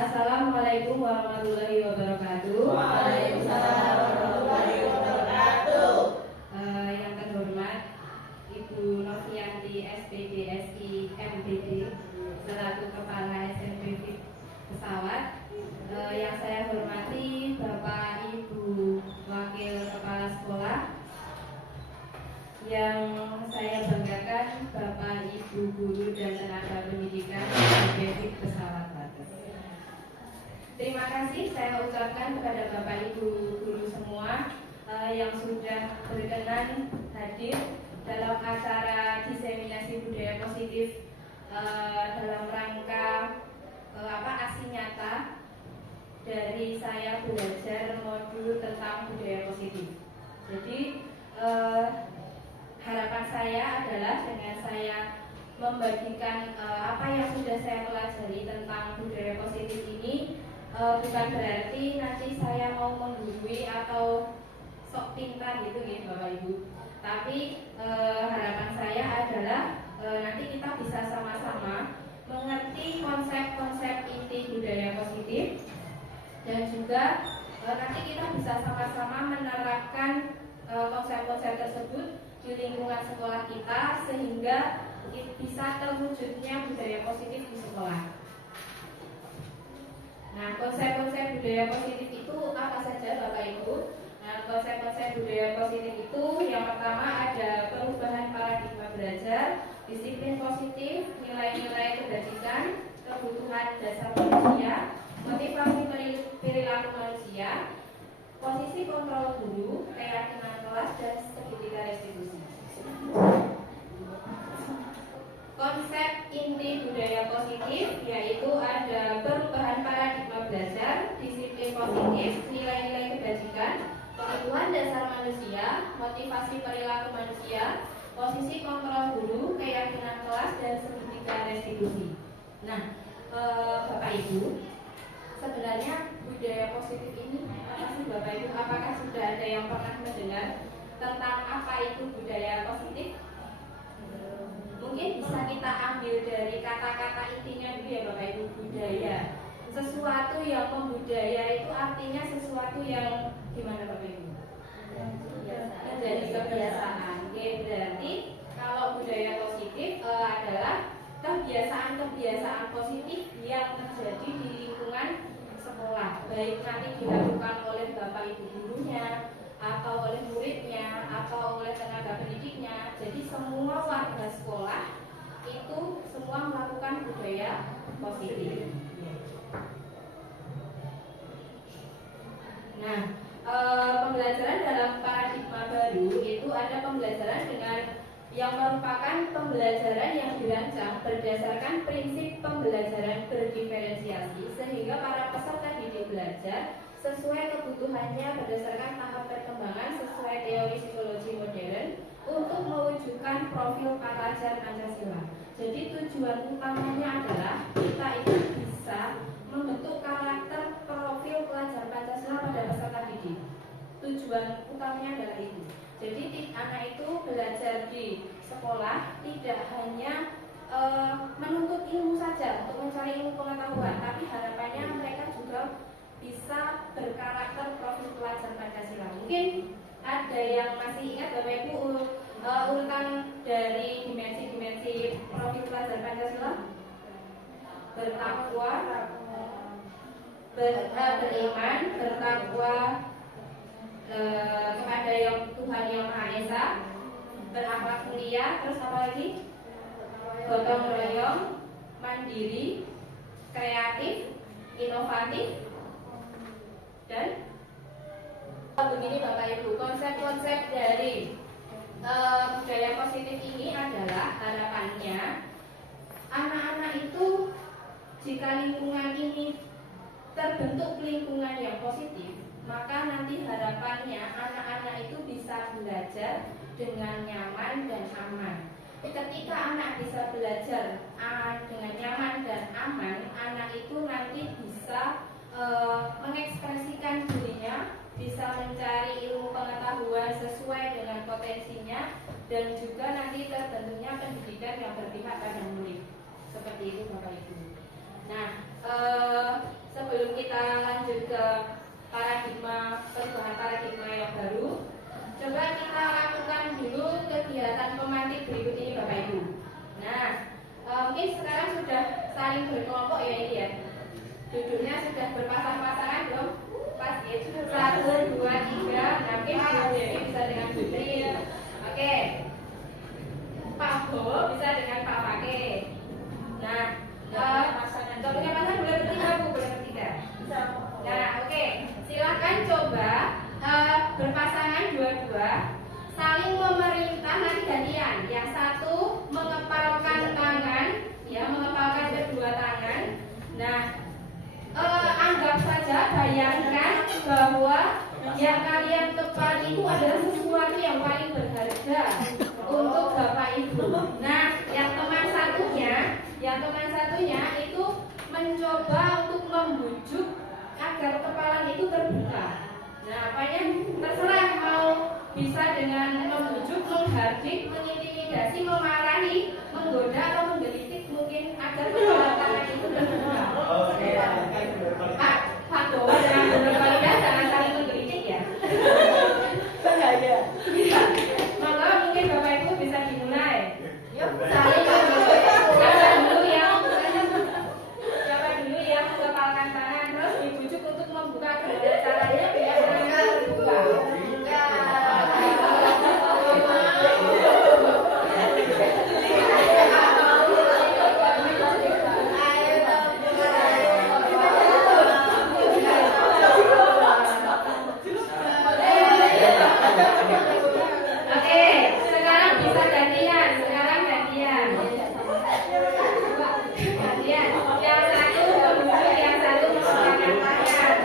Assalamualaikum warahmatullahi wabarakatuh. Waalaikumsalam warahmatullahi wabarakatuh. Yang terhormat Ibu Novianti SPDSI MBD selaku Kepala SMP Pesawat. Yang saya hormati Bapak Ibu Wakil Kepala Sekolah. Yang saya banggakan Bapak Ibu Guru dan tenaga pendidikan MBD Pesawat. Terima kasih saya ucapkan kepada Bapak Ibu Guru semua yang sudah berkenan hadir dalam acara diseminasi budaya positif dalam rangka aksi nyata dari saya belajar modul tentang budaya positif. Jadi harapan saya adalah dengan saya membagikan apa yang sudah saya pelajari tentang budaya positif ini, bukan berarti nanti saya mau menggurui atau sok pintar gitu ya Bapak Ibu. Tapi harapan saya adalah nanti kita bisa sama-sama mengerti konsep-konsep inti budaya positif, dan juga nanti kita bisa sama-sama menerapkan konsep-konsep tersebut di lingkungan sekolah kita sehingga bisa terwujudnya budaya positif di sekolah. Nah, konsep-konsep budaya positif itu apa saja Bapak Ibu? Nah, konsep-konsep budaya positif itu yang pertama ada perubahan paradigma belajar, disiplin positif, nilai-nilai kebajikan, kebutuhan dasar manusia, motivasi perilaku manusia, posisi kontrol guru, keyakinan kelas, dan segitiga restitusi. Konsep inti budaya positif yaitu ada perubahan paradigma belajar, disiplin positif, nilai-nilai kebajikan, kebutuhan dasar manusia, motivasi perilaku manusia, posisi kontrol guru, keyakinan kelas, dan segitiga restitusi. Nah, Bapak Ibu, sebenarnya budaya positif ini apa sih Bapak Ibu? Apakah sudah ada yang pernah mendengar tentang apa itu budaya positif? Mungkin bisa kita ambil dari kata-kata intinya dulu ya Bapak Ibu. Budaya, sesuatu yang membudaya itu artinya sesuatu yang gimana Bapak Ibu? Menjadi kebiasaan. Oke, berarti kalau budaya positif adalah kebiasaan-kebiasaan positif yang terjadi di lingkungan sekolah, baik nanti dilakukan oleh Bapak Ibu gurunya, atau oleh muridnya, atau oleh tenaga pendidiknya. Jadi semua warga sekolah itu semua melakukan budaya positif. Nah, pembelajaran dalam paradigma baru itu ada pembelajaran dengan yang merupakan pembelajaran yang dirancang berdasarkan prinsip pembelajaran berdiferensiasi, sehingga para peserta didik belajar sesuai kebutuhannya berdasarkan tahap perkembangan sesuai teori psikologi modern untuk mewujudkan profil pelajar Pancasila. Jadi tujuan utamanya adalah kita itu bisa membentuk karakter profil pelajar Pancasila pada peserta didik. Tujuan utamanya adalah itu. Jadi anak itu belajar di sekolah tidak hanya menuntut ilmu saja untuk mencari ilmu pengetahuan, tapi harapannya mereka juga bisa berkarakter profil pelajar Pancasila. Mungkin ada yang masih ingat Bapak Ibu urutan dari dimensi-dimensi profil pelajar Pancasila? Bertakwa, beriman, bertakwa kepada yang Tuhan Yang Maha Esa, berakhlak mulia, terus apa lagi? Gotong royong, mandiri, kreatif, inovatif, dan begini Bapak Ibu, konsep-konsep dari budaya positif ini adalah harapannya anak-anak itu jika lingkungan ini terbentuk lingkungan yang positif, maka nanti harapannya anak-anak itu bisa belajar dengan nyaman dan aman. Ketika anak bisa belajar dengan nyaman dan aman, anak itu nanti bisa mengekspresikan dirinya, bisa mencari ilmu pengetahuan sesuai dengan potensinya, dan juga nanti terbentuknya pendidikan yang berpihak pada murid. Seperti itu Bapak Ibu. Nah, saling berkelompok ya ini ya. Duduknya sudah berpasang-pasangan belum? Pas ya. 1, 2, 3. Mungkin Bu Dewi bisa dengan Bu Tri. Oke. Pak Bo bisa dengan Pak Pake. Nah, kalau punya pasangan boleh bertiga Bu, boleh bertiga. Nah, oke. Silakan coba berpasangan dua-dua, saling memerintah nanti gantian. Yang satu mengepalkan tangan, ya mengepalkan kedua tangan. Nah, anggap saja, bayangkan bahwa yang kalian kepal itu adalah sesuatu yang paling berharga untuk Bapak Ibu. Nah, yang teman satunya itu mencoba untuk membujuk agar kepalan itu terbuka. Nah, apanya terserah mau bisa dengan membujuk, menghardik, mengintimidasi, memarahi, menggoda atau menggelitik mungkin agar kepalan tangan itu terbuka. Pak Doa dengan berkali-kali jangan saling menggelitik ya. Bahaya. Maka mungkin Bapak Ibu bisa dimulai. Yuk, Saling siapa dulu yang mengepalkan tangan terus dibujuk untuk membuka gimana caranya biar tangan terbuka. Oke, sekarang bisa gantian. Gantian. Yang satu membujuk, yang satu mengepalkan tangan.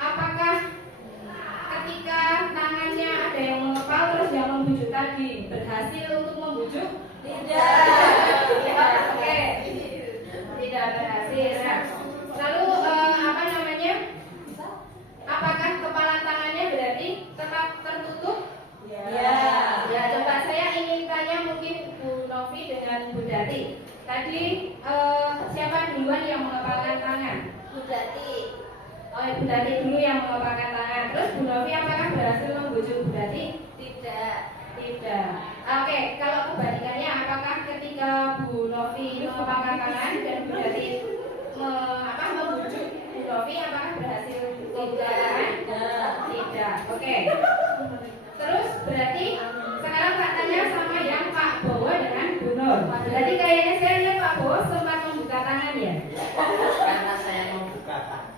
Apakah ketika tangannya ada yang mengepal terus yang membujuk tadi berhasil untuk membujuk? Tidak. Oke. Tidak berhasil. Nah, lalu apa namanya? Apakah kepala tangannya berarti tetap tertutup? Ya, coba saya ingin tanya mungkin Bu Novi dengan Bu Dati. Tadi siapa duluan yang mengepalkan tangan? Bu Dati. Oh, Bu Dati dulu yang mengepalkan tangan. Terus Bu Novi apakah berhasil membujuk Bu Dati? Tidak. Oke, kalau kebalikannya apakah ketika Bu Novi mengepalkan tangan dan Bu Dati membujuk Bu Novi apakah berhasil membuka tangan? Tidak. Oke. Terus berarti sekarang katanya sama yang Pak Bowo dengan Bu Nur. Berarti kayaknya saya lihat Pak Bowo sempat membuka tangan ya? Karena saya membuka tangan.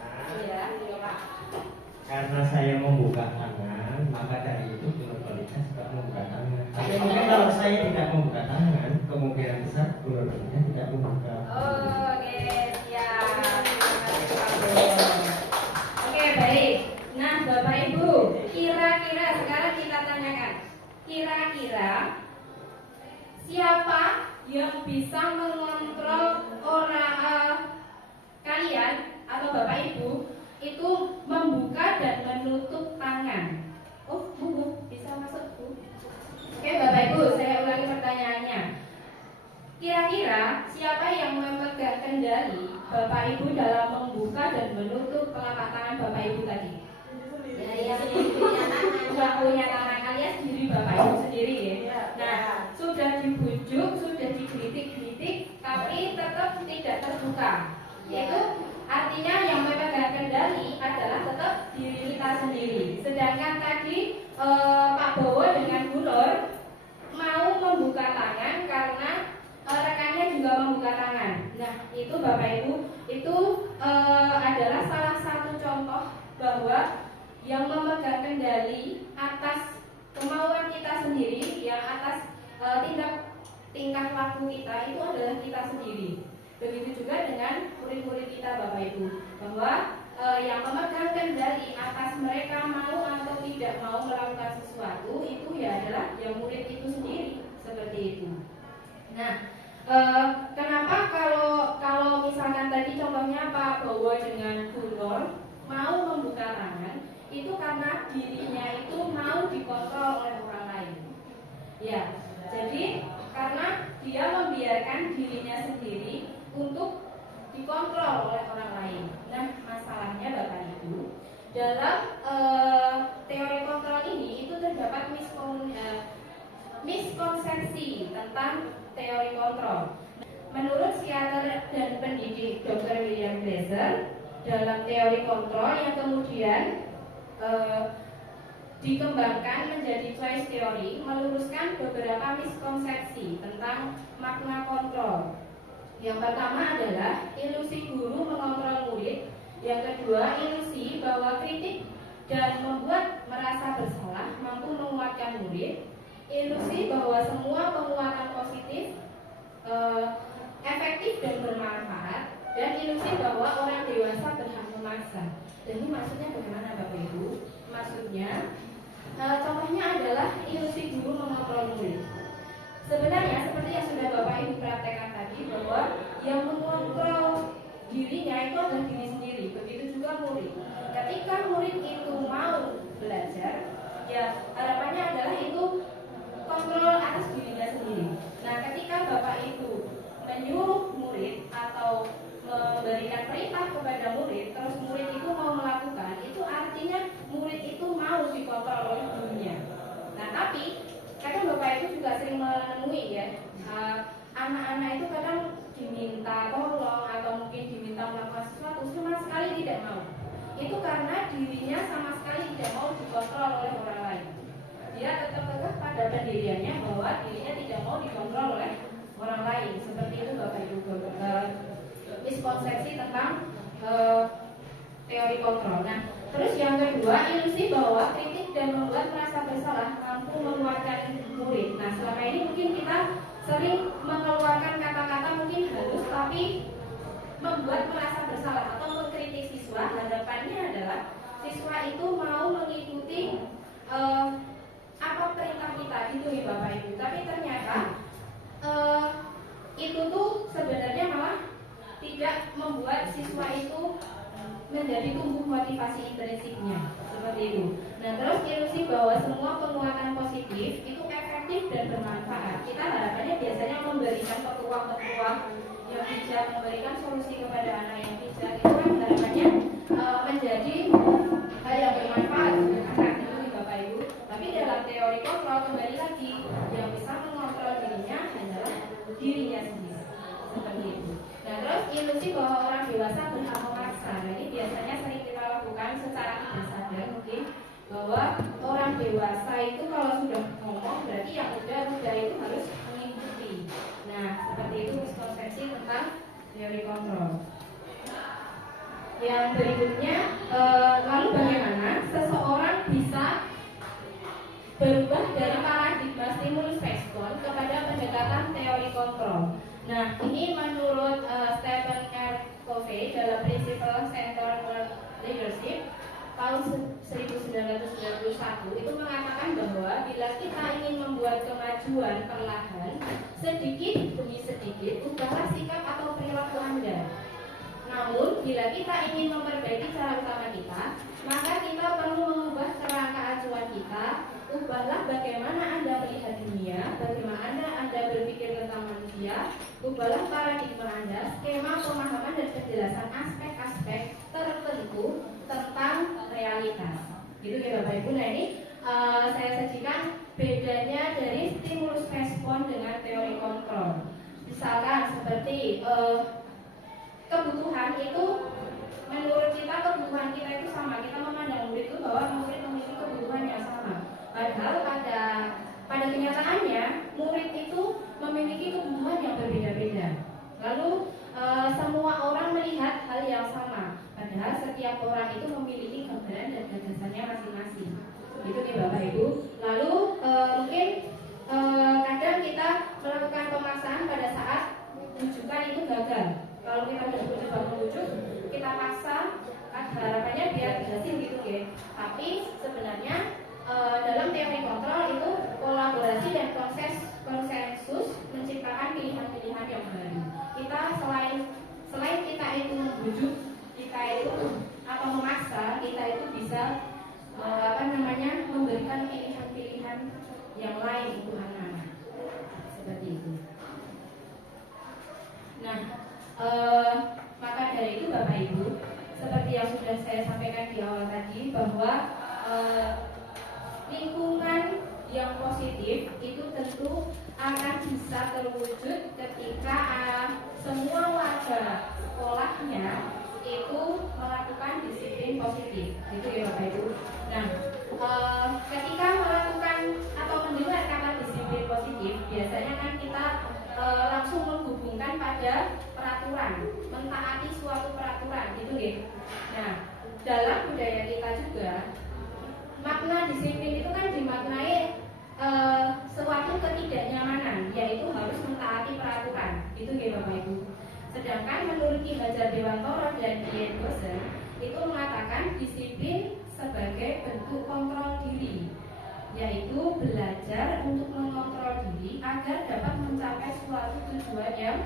Iya, Pak. Karena saya membuka tangan, maka dari itu Gunurbalita juga membuka tangan. Tapi mungkin kalau saya tidak membuka tangan, kemungkinan besar Gunurbalita tidak membuka. Oke, siap. Terima kasih Pak Bowo. Oke, baik. Nah, Bapak Ibu, kira-kira sekarang kita tanyakan. Kira-kira siapa yang bisa mengontrol orang kalian atau Bapak Ibu itu membuka dan menutup tangan? Oh, Bu, bisa masuk Bu. Oke, Bapak Ibu, saya ulangi pertanyaannya. Kira-kira siapa yang memegang kendali Bapak Ibu dalam membuka dan menutup telapak tangan Bapak Ibu tadi? Ya, yang punya tangan. Nggak punya tangan kalian sendiri, Bapak Ibu sendiri ya. Nah, sudah dibujuk, sudah digelitik-gelitik, tapi tetap tidak terbuka. Yaitu artinya yang memegang kendali adalah tetap diri kita sendiri. Sedangkan tadi Pak Bowo dengan Bu Nur mau membuka tangan karena rekannya juga membuka tangan. Nah, itu Bapak Ibu, itu adalah salah satu contoh bahwa yang memegang kendali atas kemauan kita sendiri, yang atas tingkah laku kita itu adalah kita sendiri. Begitu juga dengan murid-murid kita Bapak Ibu, bahwa yang memegang kendali atas mereka mau atau tidak mau melakukan sesuatu itu ya adalah yang murid itu sendiri, seperti itu. Nah, kenapa kalau misalkan tadi tangan itu karena dirinya itu mau dikontrol oleh orang lain. Ya, jadi karena dia membiarkan dirinya sendiri untuk dikontrol oleh orang lain. Nah, masalahnya Bapak Ibu, dalam teori kontrol ini itu terdapat miskonsepsi tentang teori kontrol. Menurut psikiater dan pendidik Dr. William Glasser, dalam teori kontrol yang kemudian dikembangkan menjadi choice theory, meluruskan beberapa miskonsepsi tentang makna kontrol. Yang pertama adalah ilusi guru mengontrol murid. Yang kedua, ilusi bahwa kritik dan membuat merasa bersalah mampu menguatkan murid. Ilusi bahwa semua penguatan positif efektif dan bermanfaat. Dan ilusi bahwa orang dewasa berhak memaksa. Dan ini maksudnya bagaimana Bapak Ibu? Maksudnya, contohnya adalah ilusi guru mengontrol murid. Sebenarnya seperti yang sudah Bapak Ibu praktekkan tadi, bahwa yang mengontrol dirinya itu adalah diri sendiri. Begitu juga murid. Ketika murid itu mau belajar, ya harapannya adalah itu kontrol atas dirinya sendiri. Nah, ketika Bapak Ibu menyuruh murid atau memberikan perintah kepada murid, terus murid itu mau melakukan, itu artinya murid itu mau dikontrol oleh gurunya. Nah, tapi kadang Bapak Ibu juga sering menemui ya, anak-anak itu kadang diminta tolong atau mungkin diminta melakukan sesuatu sama sekali tidak mau. Itu karena dirinya sama sekali tidak mau dikontrol oleh orang lain. Dia tetap teguh pada pendiriannya bahwa dirinya tidak mau dikontrol oleh orang lain. Seperti itu Bapak Ibu, miskonsepsi tentang teori kontrol. Nah, terus yang kedua, ilusi bahwa kritik dan membuat merasa bersalah mampu menguatkan murid. Nah, selama ini mungkin kita sering mengeluarkan kata-kata mungkin halus tapi membuat merasa bersalah atau mengkritik siswa. Harapannya adalah siswa itu mau mengikuti apa perintah kita gitu ya Bapak Ibu. Tapi ternyata itu tuh sebenarnya malah tidak membuat siswa itu menjadi tumbuh motivasi intrinsiknya seperti itu. Nah, terus ilusi bahwa semua penguatan positif itu efektif dan bermanfaat. Kita harapannya biasanya memberikan petuah-petuah yang bijak, memberikan solusi kepada anak yang bijak, itu kan harapannya menjadi hal yang bermanfaat untuk anak itu Bapak Ibu. Tapi dalam teori kontrol kembali lagi, yang bisa mengontrol dirinya hanyalah dirinya sendiri seperti itu. Nah, terus ilusi bahwa orang dewasa berhak memaksa. Nah, ini biasanya sering kita lakukan secara tidak sadar mungkin, bahwa orang dewasa itu kalau sudah ngomong berarti yang udah itu harus mengikuti. Nah, seperti itu miskonsepsi tentang teori kontrol. Yang berikutnya, lalu bagaimana seseorang bisa berubah dari paradigma stimulus respon kepada pendekatan teori kontrol. Nah, ini menurut Stephen R. Covey dalam Principle Centered Leadership tahun 1991 itu mengatakan bahwa bila kita ingin membuat kemajuan perlahan, sedikit demi sedikit ubahlah sikap atau perilaku Anda. Namun, bila kita ingin memperbaiki cara utama kita, maka kita perlu mengubah kerangka acuan kita. Ubahlah bagaimana Anda melihat dunia, bagaimana Anda berpikir tentang manusia. Ubahlah paradigma Anda, skema pemahaman dan penjelasan aspek-aspek tertentu tentang realitas. Gitu ya Bapak Ibu. Nah, ini saya sajikan bedanya dari stimulus respon dengan teori kontrol. Misalkan seperti kebutuhan itu, menurut kita kebutuhan kita itu sama. Kita memandang murid itu bahwa murid memiliki kebutuhan yang sama. Padahal pada kenyataannya murid itu memiliki kebutuhan yang berbeda-beda. Lalu semua orang melihat hal yang sama. Padahal setiap orang itu memiliki gambaran dan gagasannya masing-masing. Gitu nih Bapak Ibu. Lalu mungkin kadang kita melakukan pemaksaan pada saat rujukan itu gagal. Kalau kita mencoba membujuk, kita paksa, harapannya biar berhasil gitu ya. Tapi sebenarnya dalam teori kontrol itu kolaborasi dan konsensus menciptakan pilihan-pilihan yang baru. Kita selain kita itu membujuk, kita itu memaksa, kita itu bisa maka dari itu Bapak Ibu, seperti yang sudah saya sampaikan di awal tadi, bahwa lingkungan yang positif itu tentu akan bisa terwujud ketika semua warga sekolahnya itu melakukan disiplin positif, gitu ya Bapak Ibu. Nah, ketika melakukan atau mendengar kata disiplin positif, biasanya kan kita langsung menghubungkan pada peraturan, mentaati suatu peraturan, gitu ya. Nah, dalam budaya kita juga makna disiplin itu kan dimaknai suatu ketidaknyamanan, yaitu harus mentaati peraturan, gitu ya Bapak Ibu. Sedangkan menurut Ki Hajar Dewantara dan Dian Gosen itu mengatakan disiplin sebagai bentuk kontrol diri, yaitu belajar untuk mengontrol diri agar dapat mencapai suatu tujuan yang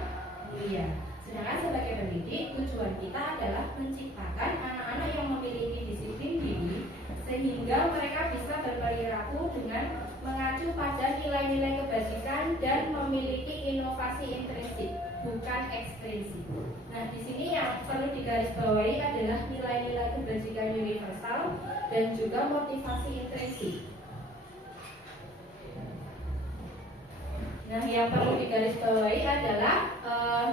mulia. Sedangkan sebagai pendidik, tujuan kita adalah menciptakan anak-anak yang memiliki disiplin diri sehingga mereka bisa berperilaku dengan mengacu pada nilai-nilai kebajikan dan memiliki inovasi intrinsik, bukan ekstrinsik. Nah, di sini yang perlu digarisbawahi adalah nilai-nilai kebajikan universal dan juga motivasi intrinsik. Nah, yang perlu digarisbawahi adalah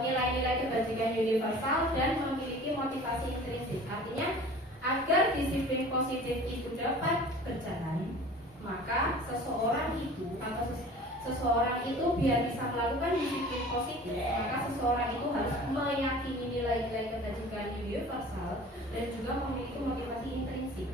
nilai-nilai kebajikan universal dan memiliki motivasi intrinsik. Artinya, agar disiplin positif itu dapat berjalan, maka seseorang itu atau seseorang itu biar bisa melakukan disiplin positif, maka seseorang itu harus meyakini nilai-nilai kebajikan universal dan juga memiliki motivasi intrinsik.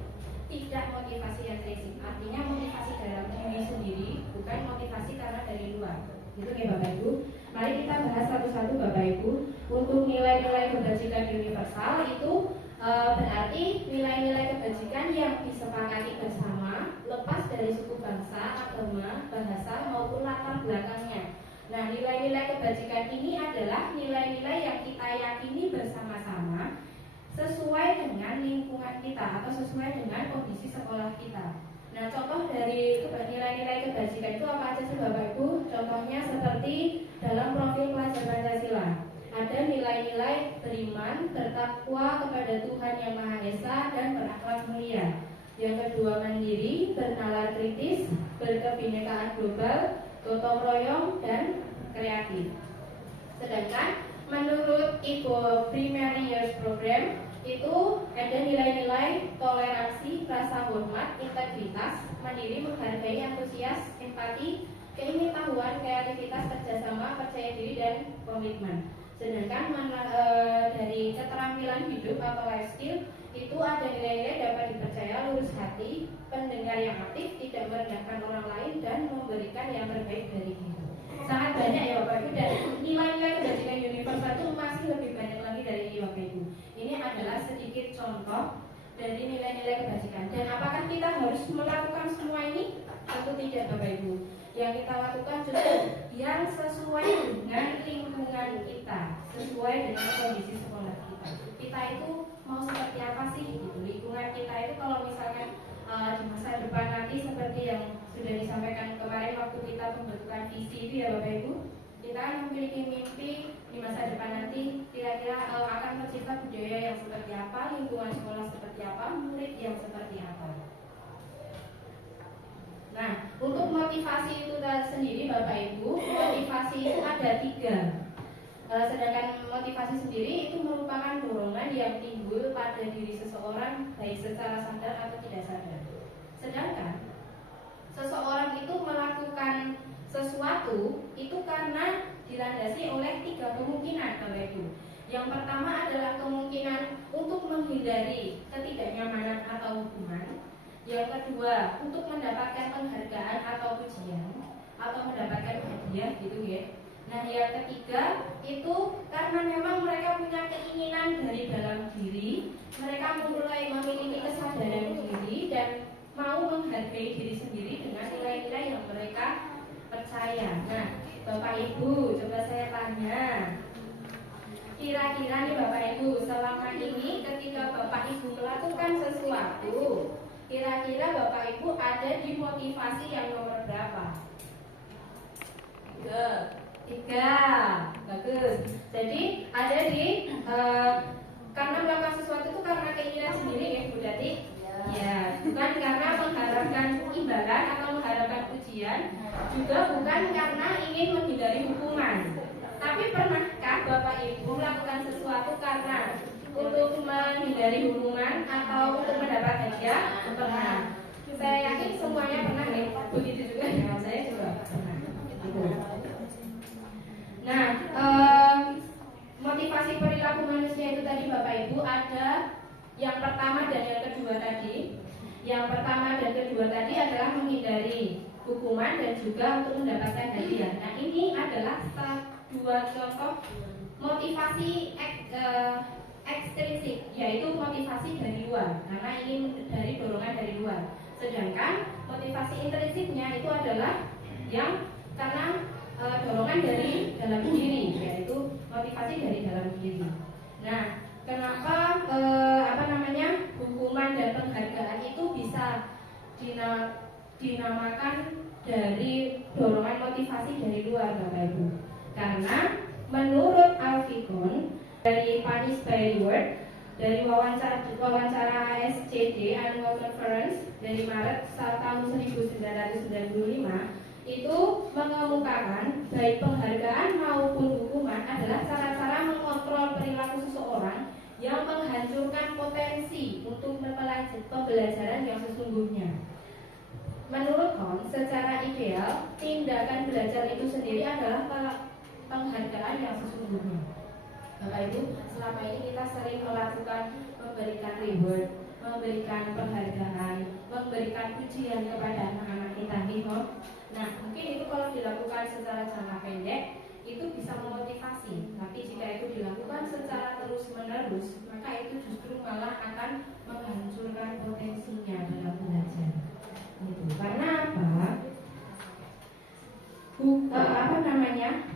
Tidak motivasi intrinsik, artinya motivasi dalam diri sendiri, bukan motivasi karena dari luar. Gitu ya Bapak Ibu. Mari kita bahas satu-satu Bapak Ibu. Untuk nilai-nilai kebajikan universal itu berarti nilai-nilai kebajikan yang disepakati bersama, lepas dari suku bangsa, agama, bahasa maupun latar belakangnya. Nah, nilai-nilai kebajikan ini adalah nilai-nilai yang kita yakini bersama-sama sesuai dengan lingkungan kita atau sesuai dengan kondisi sekolah kita. Nah, contoh dari nilai-nilai kebajikan itu apa aja sih Bapak Ibu? Contohnya seperti dalam profil pelajar Pancasila. Ada nilai-nilai beriman, bertakwa kepada Tuhan Yang Maha Esa dan berakhlak mulia. Yang kedua, mandiri, bernalar kritis, berkebinekaan global, gotong royong dan kreatif. Sedangkan menurut IPO Primary Years Program itu ada nilai-nilai toleransi, rasa hormat, integritas, mandiri, menghargai, antusias, empati, keingin-tahuan, kreativitas, kerjasama, percaya diri dan komitmen. Sedangkan dari keterampilan hidup atau life skill itu ada nilai-nilai dapat dipercaya, lurus hati, pendengar yang aktif, tidak merendahkan orang lain dan memberikan yang terbaik dari diri. Sangat banyak ya Bapak Ibu, dan nilai-nilai kebajikan universal itu masih lebih banyak lagi dari ini Bapak Ibu. Ini adalah sedikit contoh dari nilai-nilai kebajikan. Dan apakah kita harus melakukan semua ini? Tentu tidak Bapak Ibu. Yang kita lakukan justru yang sesuai dengan lingkungan kita, sesuai dengan kondisi sekolah kita. Kita itu mau seperti apa sih gitu. Lingkungan kita itu kalau misalkan di masa depan nanti seperti yang sudah disampaikan kemarin waktu kita pembentukan visi itu ya Bapak Ibu, kita akan memiliki mimpi di masa depan nanti kira-kira akan mencipta budaya yang seperti apa, lingkungan sekolah seperti apa, murid yang seperti apa. Nah, untuk motivasi itu sendiri Bapak Ibu, motivasi itu ada 3. Sedangkan motivasi sendiri itu merupakan dorongan yang timbul pada diri seseorang baik secara sadar atau tidak sadar. Sedangkan seseorang itu melakukan sesuatu itu karena dilandasi oleh 3 kemungkinan Bapak Ibu. Yang pertama adalah kemungkinan untuk menghindari ketidaknyamanan atau hukuman. Yang kedua, untuk mendapatkan penghargaan atau pujian atau mendapatkan hadiah gitu ya. Nah, yang ketiga itu karena memang mereka punya keinginan dari dalam diri, mereka mulai memiliki kesadaran diri dan mau menghargai diri sendiri dengan nilai-nilai yang mereka percaya. Nah, Bapak Ibu, coba saya tanya, kira-kira nih Bapak Ibu, selama ini ketika Bapak Ibu melakukan sesuatu, kira-kira Bapak Ibu ada di motivasi yang nomor berapa? 3. Bagus. Jadi karena melakukan sesuatu itu karena keinginan sendiri ya Bu Dati? Ya, bukan karena mengharapkan imbalan atau mengharapkan ujian, juga bukan karena ingin menghindari hukuman. Tapi pernahkah Bapak Ibu melakukan sesuatu karena untuk menghindari hukuman atau untuk mendapat hadiah? Pernah. Saya yakin semuanya pernah nih. Begitu juga ya, saya juga pernah. Gitu. Nah, motivasi perilaku manusia itu tadi Bapak Ibu ada yang pertama dan yang kedua tadi. Yang pertama dan kedua tadi adalah menghindari hukuman dan juga untuk mendapatkan hadiah. Nah, ini adalah dua contoh motivasi ekstrinsik, yaitu motivasi dari luar karena ingin dari dorongan dari luar. Sedangkan motivasi intrinsiknya itu adalah yang karena dorongan dari dalam diri, yaitu motivasi dari dalam diri. Nah, kenapa hukuman dan penghargaan itu bisa dinamakan dari dorongan motivasi dari luar, Bapak Ibu? Karena menurut Alfikon dari Punish by Reward dari wawancara ASCD Annual Conference dari Maret tahun 1995 itu mengemukakan baik penghargaan maupun hukuman adalah cara-cara mengontrol perilaku seseorang yang menghancurkan potensi untuk pembelajaran yang sesungguhnya. Menurut Kohn, secara ideal tindakan belajar itu sendiri adalah penghargaan yang sesungguhnya. Bapak Ibu, selama ini kita sering melakukan memberikan reward, memberikan penghargaan, memberikan pujian kepada anak-anak kita nih, Nah, mungkin itu kalau dilakukan secara jangka pendek itu bisa memotivasi, tapi jika itu dilakukan secara terus-menerus, maka itu justru malah akan menghancurkan potensinya dalam belajar. Gitu. Karena apa?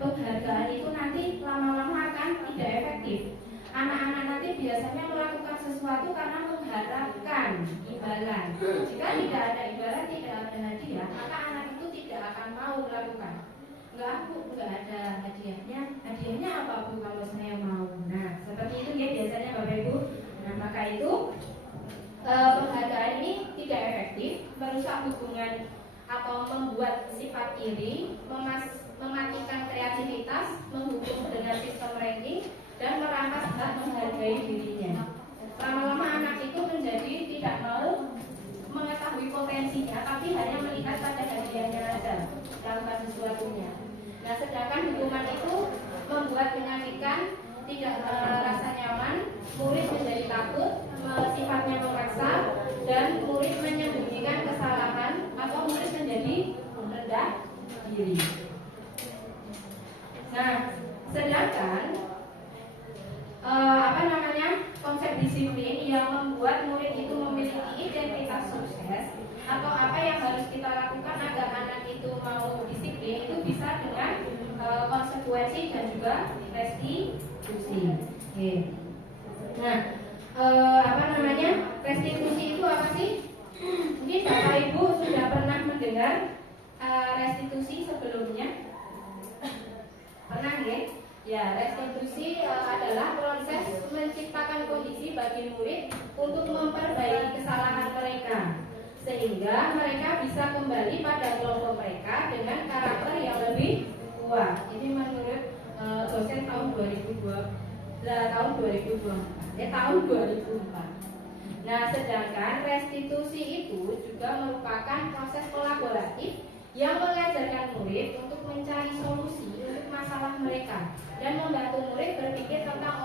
Penghargaan itu nanti lama-lama akan tidak efektif. Anak-anak nanti biasanya melakukan sesuatu karena mengharapkan imbalan. Jika tidak ada imbalan, tidak ada hadiah, maka anak itu tidak akan mau melakukan. Enggak ada hadiahnya. Hadiahnya apa Bu kalau saya mau? Nah, seperti itu ya biasanya Bapak Ibu. Nah, maka itu penghargaan ini tidak efektif, merusak hubungan atau membuat sifat iri, mematikan kreativitas, menghukum dengan sistem ranking, dan merampas hak menghargai dirinya. Lama-lama anak itu menjadi tidak mau mengetahui potensinya, tapi hanya melihat pada hadiahnya saja, melakukan sesuatunya. Nah, sedangkan hukuman itu membuat menyakitkan, tidak rasa nyaman, murid menjadi takut, sifatnya memaksa, dan murid menyembunyikan kesalahan atau murid menjadi rendah diri. Nah, sedangkan konsep disiplin yang membuat murid itu memiliki identitas sukses atau apa yang harus kita lakukan agar anak itu mau disiplin itu bisa dengan konsekuensi dan juga restitusi. Oke. Nah, restitusi itu apa sih? Mungkin Bapak Ibu sudah pernah mendengar restitusi sebelumnya? Pernah ya? Ya, restitusi adalah proses menciptakan kondisi bagi murid untuk memperbaiki kesalahan mereka sehingga mereka bisa kembali pada kelompok mereka dengan karakter yang lebih kuat. Ini menurut dosen tahun 2004. Nah, sedangkan restitusi itu juga merupakan proses kolaboratif yang mengajarkan murid untuk mencari solusi untuk masalah mereka dan membantu murid berpikir tentang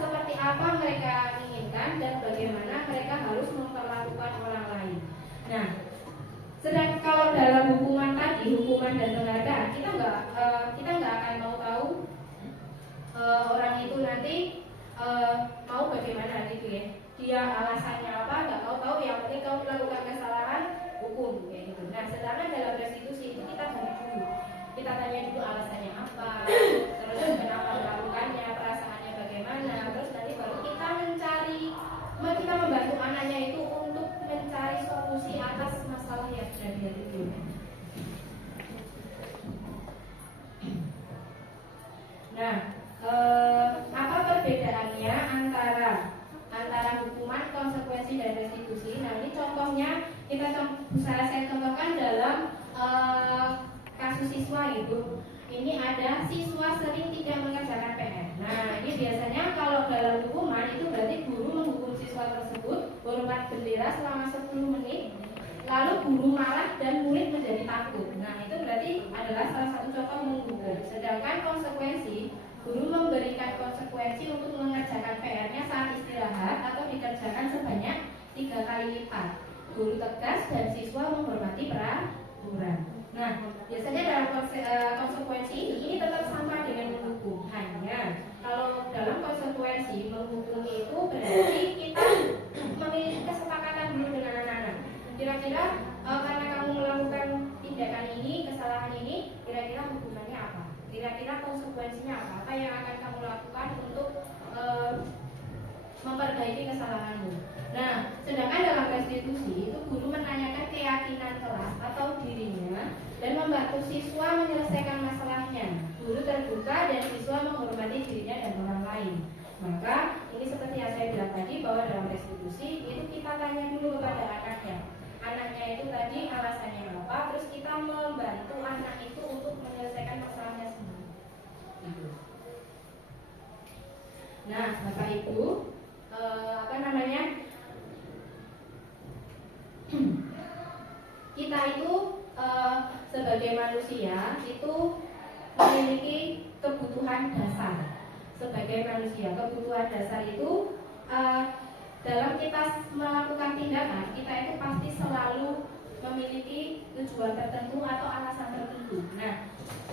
seperti apa mereka inginkan dan bagaimana mereka harus memperlakukan orang lain. Nah, sedang kalau dalam hukuman tadi, hukuman dan penghargaan, kita nggak akan mau tahu orang itu nanti mau bagaimana gitu ya. Dia alasannya apa, nggak tahu. Yang penting kamu melakukan kesalahan, hukum kayak gitu. Nah, sedangkan dalam restitusi itu kita tanya dulu alasannya apa, terus kenapa melakukannya, perasaannya bagaimana, terus nanti baru kita membantu anaknya itu untuk mencari solusi atas masalah yang sudah dia tuju. Nah, apa perbedaan siswa sering tidak mengerjakan PR. Nah, ini biasanya kalau dalam hukuman itu berarti guru menghukum siswa tersebut berhormat bendera selama 10 menit, lalu guru marah dan murid menjadi takut. Nah, itu berarti adalah salah satu contoh menghukum. Sedangkan konsekuensi, guru memberikan konsekuensi untuk mengerjakan PR-nya saat istirahat atau dikerjakan sebanyak 3 kali lipat. Guru tegas dan siswa menghormati peraturan. Nah, biasanya dalam konsekuensi ini tetap sama dengan menghukum. Hanya kalau dalam konsekuensi menghukum itu berarti kita memiliki kesepakatan dulu dengan anak-anak. Kira-kira karena kamu melakukan tindakan ini, kesalahan ini, kira-kira hukumannya apa? Kira-kira konsekuensinya apa? Apa yang akan kamu lakukan untuk memperbaiki kesalahanmu? Nah, sedangkan dalam restitusi itu guru menanyakan keyakinan kelas atau dirinya dan membantu siswa menyelesaikan masalahnya. Guru terbuka dan siswa menghormati dirinya dan orang lain. Maka ini seperti yang saya bilang tadi bahwa dalam restitusi itu kita tanya dulu kepada anaknya. Anaknya itu tadi alasannya apa, terus kita membantu anak itu untuk menyelesaikan masalahnya sendiri. Nah, Bapak Ibu, kita itu sebagai manusia itu memiliki kebutuhan dasar. Sebagai manusia, kebutuhan dasar itu dalam kita melakukan tindakan, kita itu pasti selalu memiliki tujuan tertentu atau alasan tertentu. Nah,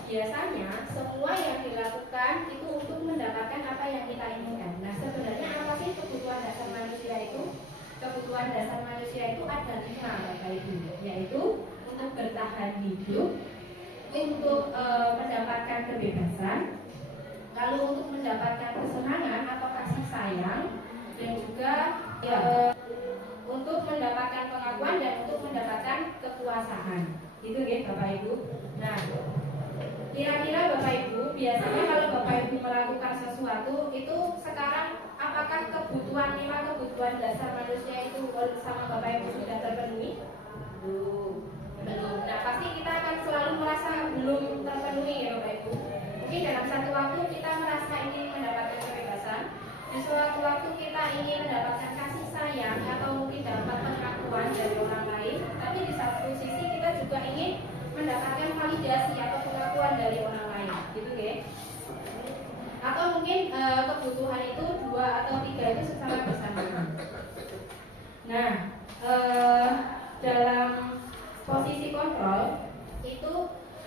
biasanya semua yang dilakukan itu untuk mendapatkan apa yang kita inginkan. Nah, sebenarnya apa sih kebutuhan dasar manusia itu? Kebutuhan dasar manusia itu ada 5, Bapak Ibu, yaitu untuk bertahan hidup, untuk mendapatkan kebebasan, lalu untuk mendapatkan kesenangan atau kasih sayang, dan juga untuk mendapatkan pengakuan dan untuk mendapatkan kekuasaan. Itu ya Bapak Ibu. Nah, kira-kira Bapak Ibu biasanya kalau Bapak Ibu melakukan sesuatu itu sekarang apakah kebutuhan 5 kebutuhan dasar manusia itu sama Bapak Ibu sudah terpenuhi? Belum. Nah, pasti kita akan selalu merasa belum terpenuhi ya Bapak Ibu. Mungkin dalam satu waktu kita merasa ingin mendapatkan kebebasan, di suatu waktu kita ingin mendapatkan kasih sayang atau mungkin dapat pengakuan dari orang lain, tapi di satu sisi kita juga ingin mendapatkan validasi atau pengakuan dari orang lain, gitu ya. Atau mungkin kebutuhan itu 2 atau 3 itu secara bersamaan. Nah, dalam posisi kontrol itu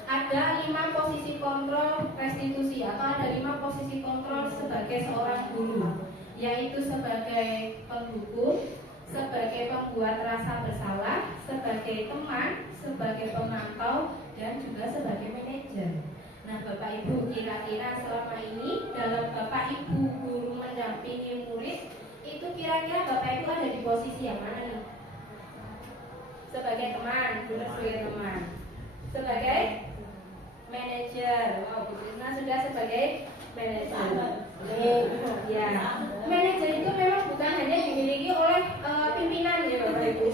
ada 5 posisi kontrol restitusi atau ada 5 posisi kontrol sebagai seorang guru, yaitu sebagai penghukum, sebagai pembuat rasa bersalah, sebagai teman, sebagai pemantau, dan juga sebagai manajer. Nah, Bapak Ibu, kira-kira selama ini dalam Bapak Ibu guru mendampingi murid, itu kira-kira Bapak Ibu ada di posisi yang mana nih? Sebagai teman, benar sebagai teman. Sebagai manajer. Wow, Bu Krisna sudah sebagai manajer. Ya, manajer itu memang bukan hanya dimiliki oleh pimpinan ya Bapak Ibu.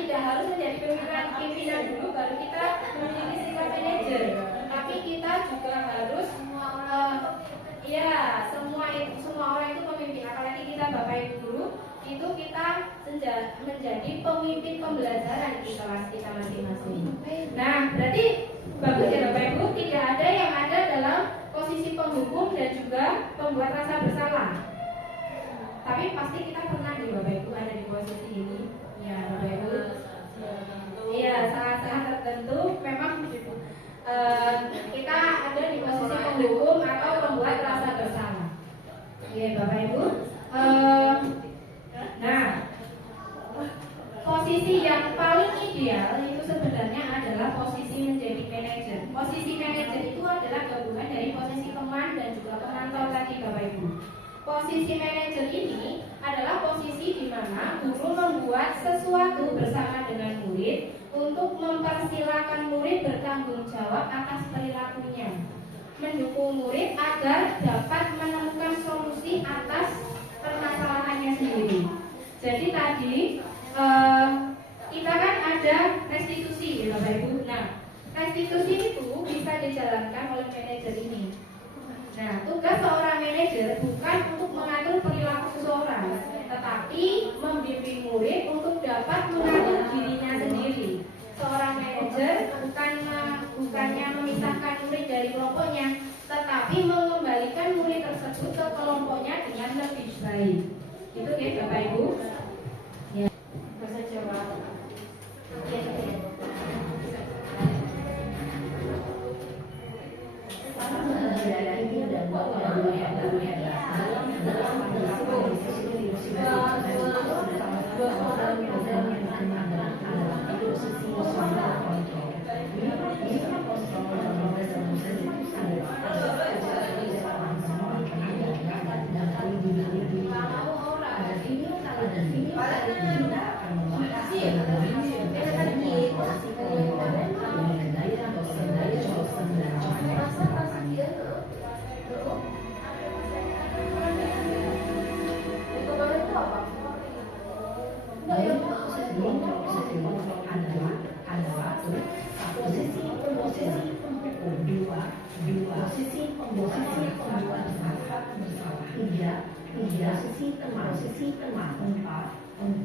Tidak harus menjadi pimpinan dulu baru kita memiliki sikap manajer. Tapi kita juga harus semua orang itu pemimpin. Apalagi kita Bapak Ibu guru itu kita menjadi pemimpin pembelajaran di kelas kita masing-masing. Nah, berarti bagus ya Bapak Ibu, tidak ada yang ada dalam posisi penghukum dan juga pembuat rasa bersalah. Tapi pasti kita pernah di Bapak Ibu ada di posisi ini. Ya Bapak Ibu. Iya, sangat-sangat tertentu memang begitu. Kita ada di posisi penghukum atau pembuat rasa bersalah. Iya Bapak Ibu. Nah, posisi yang paling ideal itu sebenarnya adalah posisi menjadi manajer. Posisi manajer itu adalah gabungan dari posisi teman dan juga penantau tadi Bapak Ibu. Posisi manajer ini adalah posisi di mana guru membuat sesuatu bersama dengan murid untuk mempersilahkan murid bertanggung jawab atas perilakunya, mendukung murid agar dapat menemukan solusi atas permasalahannya sendiri. Jadi tadi kita kan ada restitusi ya Bapak Ibu. Nah, restitusi itu bisa dijalankan oleh manajer ini. tetapi membimbing murid untuk dapat mengatur dirinya sendiri. Seorang manajer bukannya memisahkan murid dari kelompoknya, tetapi mengembalikan murid tersebut ke kelompoknya dengan lebih baik. Itu ya Bapak Ibu. Ya, bahasa Jawa.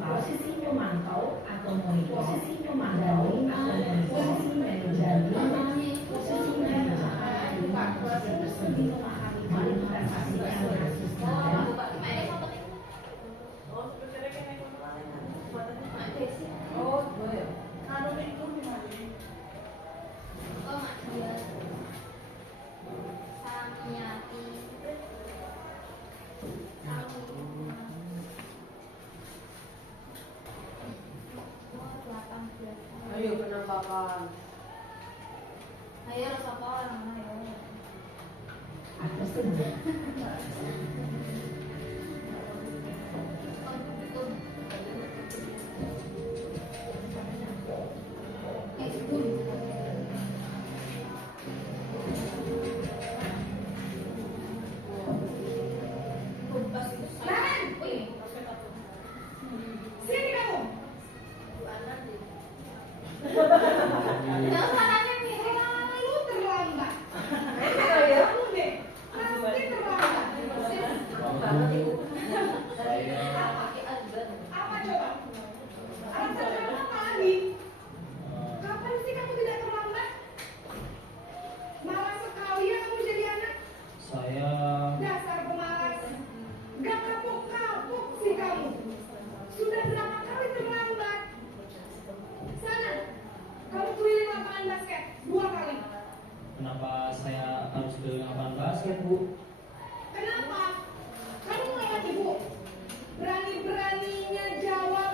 Posisi pemantau atau monitor, posisi pemantau atau posisi manajer, posisi manajer, posisi tersebut mari kita saksikan kasusnya. Ayo penambahan. Ayo sapa orang ayo. Apa saja? Kenapa saya harus ke lapangan basket, Bu? Kenapa? Kamu lewat Ibu. Berani-beraninya jawab.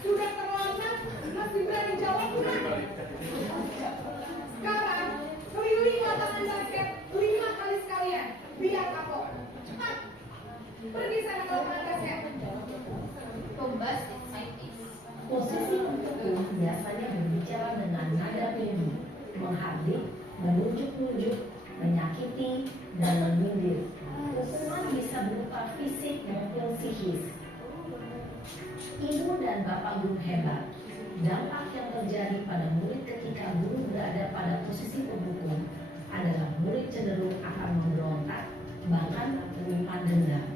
Sudah terlambat, masih berani jawab bukan? Sekarang, keliling lapangan basket 5 kali sekalian. Biar kapok. Cepat. Pergi sana ke lapangan basket. Pembas exciting. Posisi untuk biasanya berbicara dengan nada tinggi, menghardik, menunjuk-nunjuk, menyakiti, dan menyindir. Hukuman bisa berupa fisik maupun psikis. Ibu dan bapak guru hebat. Dampak yang terjadi pada murid ketika guru berada pada posisi penghukum adalah murid cenderung akan memberontak, bahkan menyimpan dendam.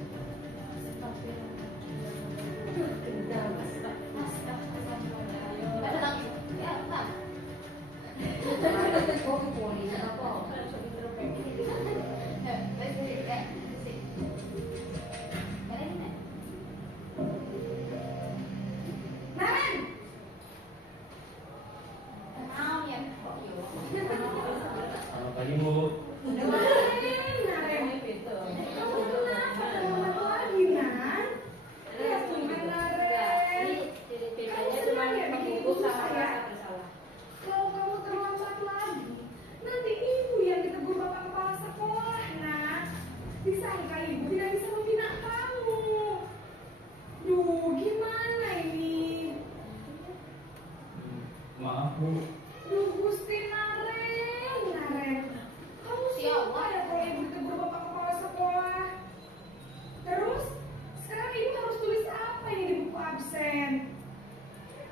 Selamat pagi, Bu. Kalau kamu terlambat lagi, nanti ibu yang ditegur bapak kepala sekolah, nak. Disangka ibu tidak bisa membina kamu. Duh, gimana ini? Maaf, Bu. Duh, Gusti Naren. Kamu siapa ya kalau ibu ditegur bapak kepala sekolah? Terus, sekarang ibu harus tulis apa ini di buku absen?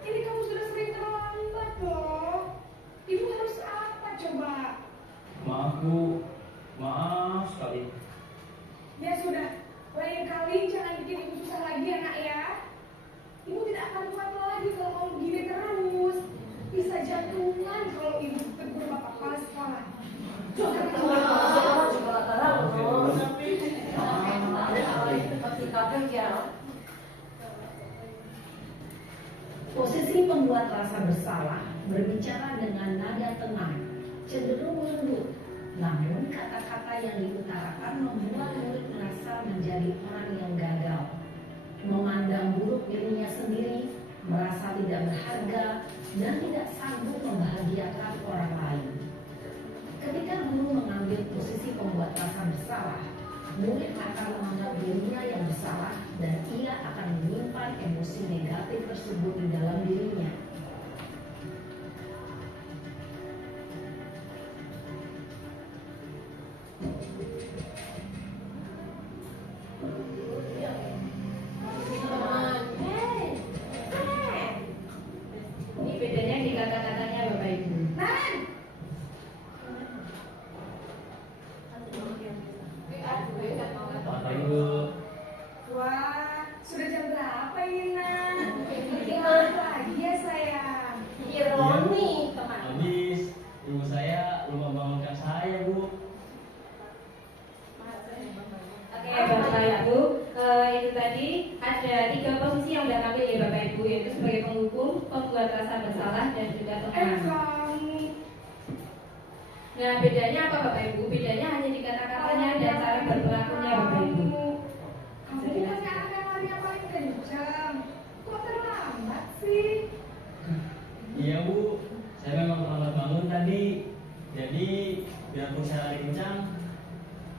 Ini kamu sudah sering terlambat loh. Ibu harus apa coba? Maaf, Bu. Maaf sekali. Posisi pembuat rasa bersalah berbicara dengan nada tenang, cenderung lembut. Namun kata-kata yang diutarakan membuat murid merasa menjadi orang yang gagal, memandang buruk dirinya sendiri, merasa tidak berharga, dan tidak sanggup membahagiakan orang lain. Ketika guru mengambil posisi pembuat rasa bersalah, murid akan menganggap dirinya yang bersalah dan ia akan menyimpan emosi negatif tersebut di dalam dirinya. Ini bedanya di kata-katanya Bapak Ibu. Bapak Ibu, Wah, sudah jam berapa ini, Nan? Gimana lagi ya, sayang? Ironi, teman. habis ibu saya lupa bangunkan saya, Bu. Oke Bapak Ibu, itu tadi ada 3 posisi yang sudah kami ya Bapak Ibu, yaitu sebagai penghukum, pembuat rasa bersalah, dan juga pengaman. Kamu. Nah bedanya apa Bapak Ibu? Bedanya hanya di kata-katanya dan cara berperilakunya Bapak Ibu. Kamu bukannya anak yang lari yang paling kencang. Kok terlambat sih? Iya, Bu. Saya memang terlambat bangun tadi. Jadi biarpun saya lari kencang,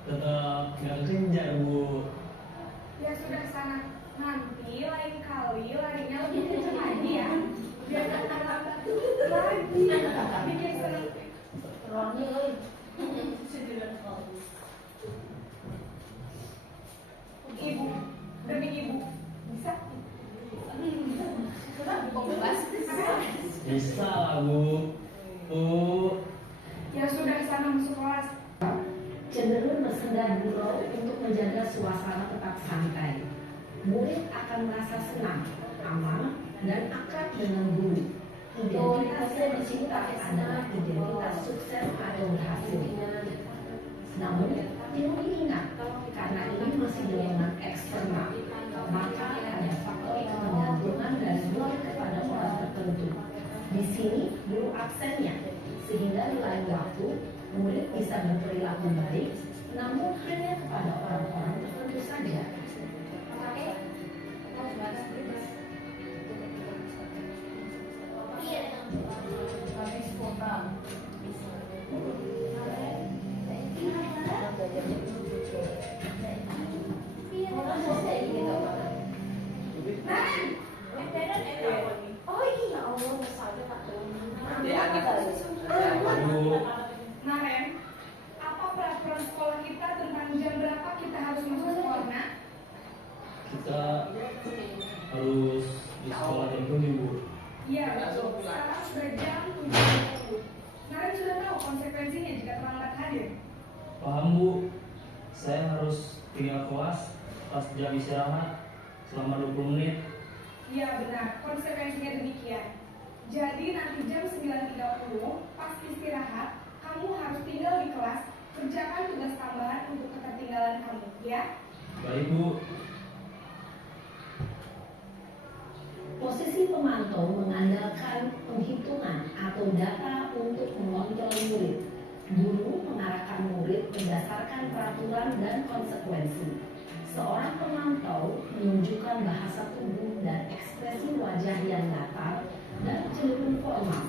tetap nggak kejar, Bu. Ya sudah sana. Nanti lain kali larinya lebih kencang lagi ya. Biar tak terlambat lagi. Bikin seneng. Ironi, euy. Ibu, demi ibu, bisa? Bisa lah, Bu. Ya sudah sana masuk kelas. Cenderung bersenda gurau untuk menjaga suasana tetap santai. Murid akan merasa senang, aman, dan akrab dengan guru. Identitas yang dicintai adalah identitas sukses atau berhasil. Namun, perlu diingat, karena ini masih golongan eksternal, maka ada faktor ketergantungan dari murid kepada orang tertentu. Di sini, guru absennya, sehingga di lain waktu, murid bisa berperilaku baik, namun hanya kepada orang-orang tertentu saja. Habis kota. Oh iya, Allah misalnya tak Bu, Nah, Ren, apa peraturan sekolah kita tentang jam berapa kita harus masuk sekolah, Nak? kita harus di sekolah jam 7, Bu. Iya, betul. Sekarang sudah jam 7.30. Nah, Ren sudah tahu konsekuensinya jika terlambat hadir. Paham, Bu. Saya harus tinggal kelas pas jam istirahat selama 20 menit. Iya, benar. Konsekuensinya demikian. Jadi nanti jam 9.30 pas istirahat, kamu harus tinggal di kelas, kerjakan tugas tambahan untuk ketertinggalan kamu, ya? Baik, Bu. Posisi pemantau mengandalkan penghitungan atau data untuk mengontrol murid. Guru mengarahkan murid berdasarkan peraturan dan konsekuensi. Seorang pemantau menunjukkan bahasa tubuh dan ekspresi wajah yang datar dan cenderung formal.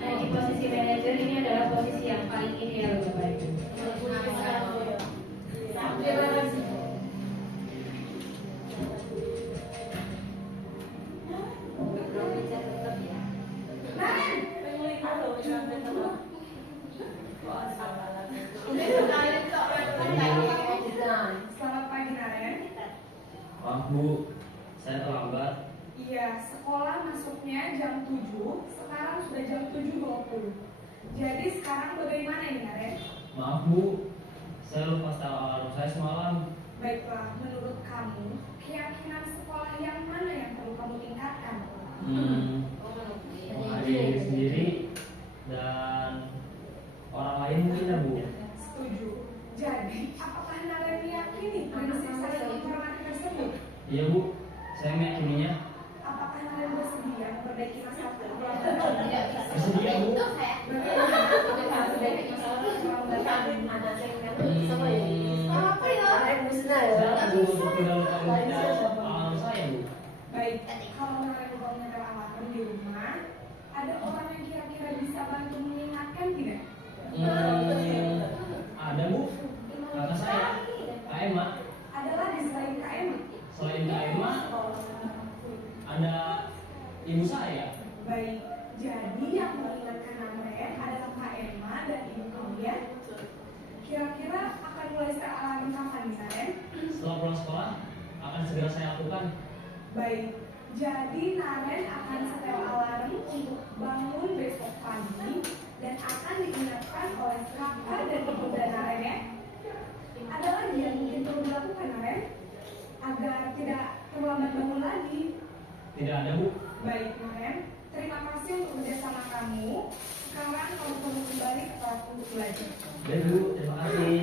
Nah di posisi manajer ini adalah posisi yang paling ideal Bapak Ibu. Selamat pagi, Naren. Maaf, Bu. Saya terlambat. Iya, sekolah masuknya jam 7, sekarang sudah jam 7.20. Jadi sekarang bagaimana ini, Naren? Maaf, Bu. Saya lupa setel alarm saya semalam. Baiklah, menurut kamu, keyakinan sekolah yang mana yang perlu kamu tingkatkan? Menghadiri sendiri dan orang lain mungkin ya, Bu. Setuju. Jadi, apakah Naren meyakini prinsip saling menghormati Iya Bu, saya meyakininya. Apakah Naren bersedia memperbaiki masalah keuangan? Tidak bisa. Bersedia, Bu. Itu kayak apa ya? Saya akan untuk mendahulukan alam saya Bu. Baik, kalau Naren uangnya alarm di rumah, ada orang yang kira-kira bisa bantu mengingatkan tidak? Ada Bu, kakak saya, Kak Emma. Adalah di selain KM. Selain Kak Emma, ada ibu saya. Baik, jadi yang mengingatkan Naren adalah Kak Emma dan ibu kamu ya. Kira-kira akan mulai secara alarm kapan nih Naren? Setelah pulang sekolah, akan segera saya lakukan. Baik, jadi Naren akan setel alarm untuk bangun besok pagi dan akan diingatkan oleh kakak dan ibu dan Naren ya. Ada lagi yang mungkin perlu dilakukan Naren agar tidak terlambat bangun lagi. Tidak ada Bu. Baik Naren, terima kasih untuk kerjasama kamu. Sekarang kamu perlu kembali ke kelas untuk belajar. Baik Bu, terima kasih.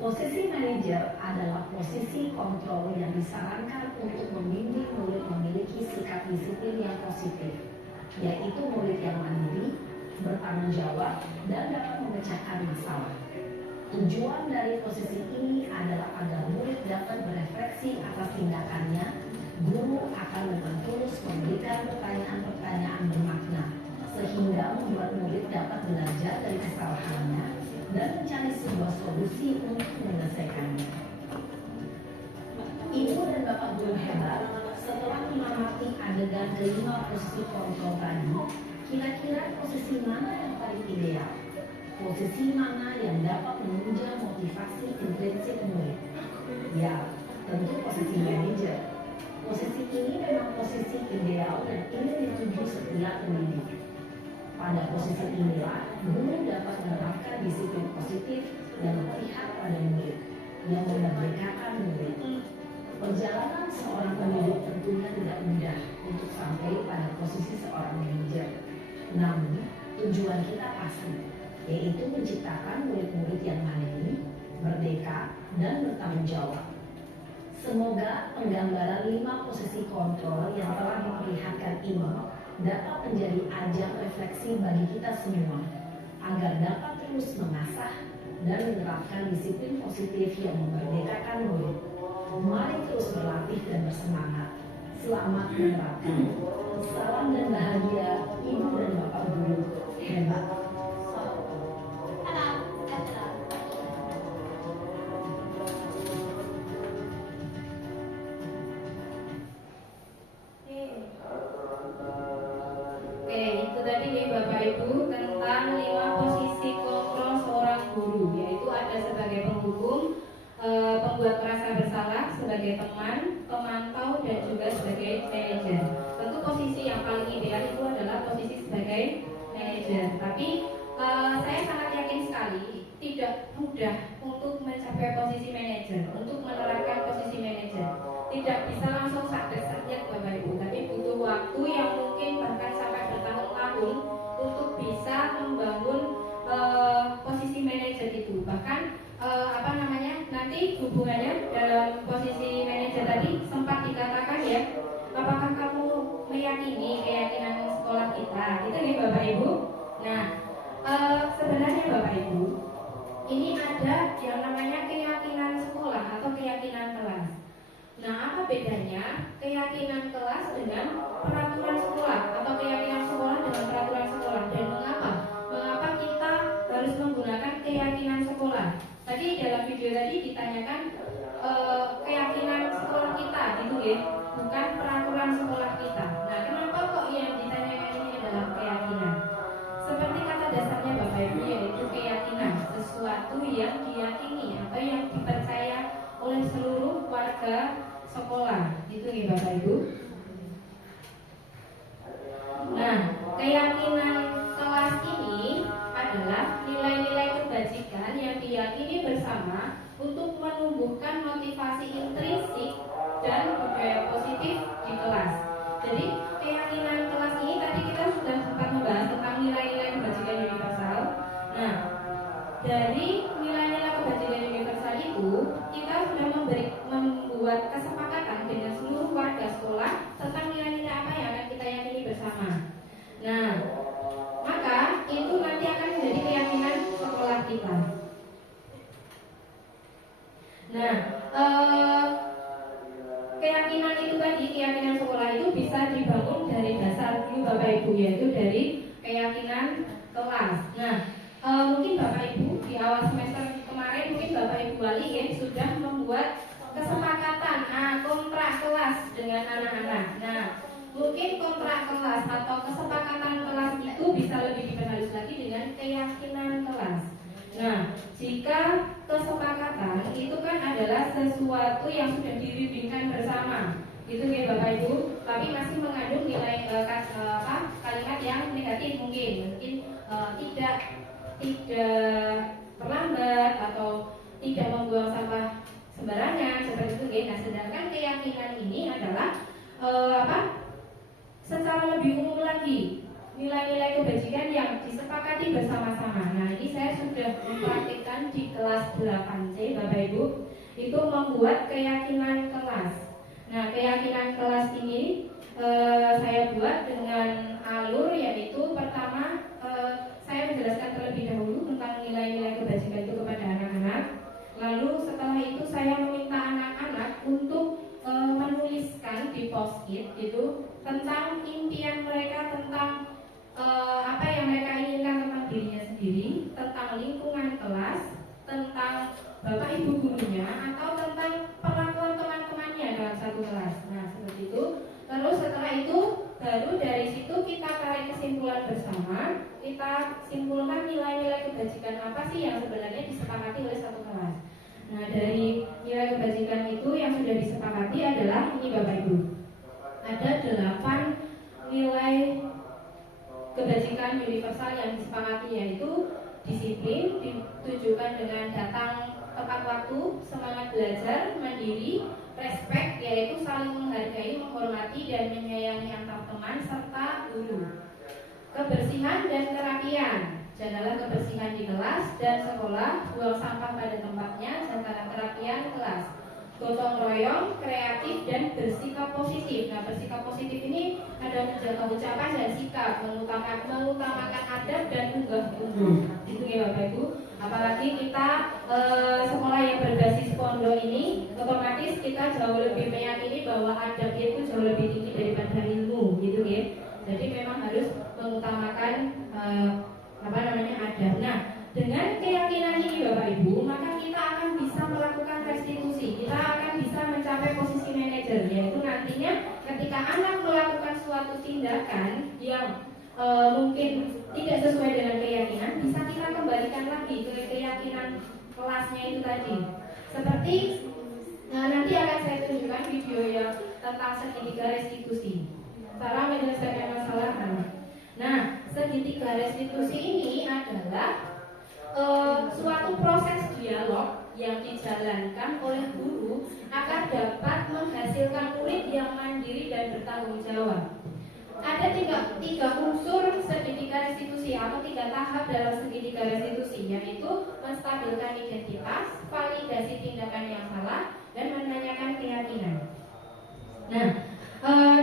Posisi manajer adalah posisi kontrol yang disarankan untuk membimbing murid memiliki sikap disiplin yang positif, yaitu murid yang mandiri, bertanggung jawab, dan dapat memecahkan masalah. Tujuan dari posisi ini adalah agar murid dapat berefleksi atas tindakannya. Guru akan dengan tulus memberikan pertanyaan-pertanyaan bermakna, sehingga membuat murid dapat belajar dari kesalahannya dan mencari sebuah solusi untuk menyelesaikannya. Ibu dan bapak guru hebat, setelah mengamati adegan kelima posisi kontrol tadi, kira-kira posisi mana yang paling ideal? Posisi mana yang dapat menunjang motivasi intrinsik murid? Ya, tentu posisi manajer. Posisi ini memang posisi ideal dan ingin dituju setiap pendidik. Pada posisi inilah, guru dapat menerapkan disiplin positif dan memihak pada murid, yang memerdekakan murid. Perjalanan seorang pendidik tentunya tidak mudah untuk sampai pada posisi seorang manajer. Namun, tujuan kita pasti, yaitu menciptakan murid-murid yang mandiri, merdeka, dan bertanggung jawab. Semoga penggambaran 5 posisi kontrol yang telah diperlihatkan ini dapat menjadi ajang refleksi bagi kita semua, agar dapat terus mengasah dan menerapkan disiplin positif yang memerdekakan murid. Mari terus berlatih dan bersemangat. Selamat menerapkan. Salam dan bahagia, Ibu dan Bapak Guru hebat. Oke, itu tadi nih Bapak Ibu tentang 5 posisi kontrol seorang guru, yaitu ada sebagai penghubung, pembuat merasa bersalah, sebagai teman, pemantau, dan juga sebagai manajer. Tentu posisi yang paling ideal itu adalah posisi sebagai manajer. Tapi saya sangat yakin sekali tidak mudah untuk mencapai posisi manajer, untuk menerapkan posisi manajer. Tidak bisa langsung saja Bapak Ibu, tapi butuh waktu yang mungkin bahkan sampai bertahun-tahun untuk bisa membangun posisi manajer itu. Bahkan nanti hubungannya dalam posisi manajer tadi sempat dikatakan ya, apakah kamu meyakini keyakinan sekolah kita? Itu nih Bapak Ibu. Nah, sebenarnya Bapak Ibu, ini ada yang namanya keyakinan sekolah atau keyakinan kelas. Nah, apa bedanya keyakinan kelas dengan peraturan sekolah atau keyakinan sekolah dengan peraturan sekolah, dan mengapa kita harus menggunakan keyakinan sekolah? Tadi dalam video tadi ditanyakan keyakinan sekolah kita gitu ya, bukan peraturan sekolah kita. Nah, kenapa kok yang ditanyakan ini adalah keyakinan? Seperti kata dasarnya Bapak Ibu, yaitu keyakinan, sesuatu yang diyakini atau yang dipercaya oleh seluruh warga sekolah, gitu nih Bapak Ibu. Nah, keyakinan kelas ini adalah nilai-nilai kebajikan yang diyakini bersama untuk menumbuhkan motivasi intrinsik dan budaya positif di kelas. Jadi keyakinan kelas ini tadi kita sudah sempat membahas tentang nilai-nilai kebajikan universal. Nah, dari nilai-nilai kebajikan universal itu kita sudah kelas. Nah, mungkin Bapak Ibu di awal semester kemarin mungkin Bapak Ibu wali ya sudah membuat kesepakatan kontrak kelas dengan anak-anak. Nah, mungkin kontrak kelas atau kesepakatan kelas itu bisa lebih diperhalus lagi dengan keyakinan kelas. Nah, jika kesepakatan itu kan adalah sesuatu yang sudah dibimbingkan bersama, itu ya Bapak Ibu, tapi masih mengandung nilai kalimat yang negatif mungkin tidak terlambat atau tidak membuang sampah sembarangan seperti itu ya. Nah, sedangkan keyakinan ini adalah secara lebih umum lagi nilai-nilai kebajikan yang disepakati bersama-sama. Nah, ini saya sudah mempraktikkan di kelas 8C Bapak Ibu, itu membuat keyakinan kelas. Nah, keyakinan kelas ini saya buat dengan alur, yaitu pertama saya menjelaskan terlebih dahulu tentang nilai-nilai kebajikan itu kepada anak-anak. Lalu setelah itu saya meminta anak-anak untuk menuliskan di post-it itu tentang impian mereka, tentang apa yang mereka inginkan tentang dirinya sendiri, tentang lingkungan kelas, tentang bapak ibu gurunya, atau tentang perlakuan teman-temannya dalam satu kelas. Nah, seperti itu. Terus setelah itu baru dari situ kita tarik kesimpulan bersama, kita simpulkan nilai-nilai kebajikan apa sih yang sebenarnya disepakati oleh satu kelas. Nah, dari nilai kebajikan itu yang sudah disepakati adalah ini Bapak Ibu, ada 8 nilai kebajikan universal yang disepakati, yaitu disiplin, ditujukan dengan datang tepat waktu, semangat belajar, mandiri, respect, yaitu saling menghargai, menghormati, dan menyayangi antar teman serta guru. Kebersihan dan kerapian, jagalah kebersihan di kelas dan sekolah, buang sampah pada tempatnya, jagalah kerapian kelas. Gotong royong, kreatif, dan bersikap positif. Nah, bersikap positif ini ada menjaga ucapan dan sikap, mengutamakan adab dan unggah-ungguh. Itu ya Bapak Ibu. Apalagi kita sekolah yang berbasis pondok ini, otomatis kita jauh lebih meyakini bahwa adab itu jauh lebih tinggi daripada ilmu, gitu ya. Jadi memang harus mengutamakan adab. Nah, dengan keyakinan ini Bapak Ibu, maka kita akan bisa melakukan restitusi. Kita akan bisa mencapai posisi manajer, yaitu nantinya ketika anak melakukan suatu tindakan yang mungkin tidak sesuai dengan keyakinan, bisa kita kembalikan lagi ke keyakinan kelasnya itu tadi. Seperti nanti akan saya tunjukkan video yang tentang segitiga restitusi, cara menyelesaikan masalah anak. Nah, segitiga restitusi ini adalah suatu proses dialog yang dijalankan oleh guru agar dapat menghasilkan murid yang mandiri dan bertanggung jawab. Ada tiga unsur segitiga restitusi atau 3 tahap dalam segitiga restitusi, yaitu menstabilkan identitas, validasi tindakan yang salah, dan menanyakan keyakinan. Nah,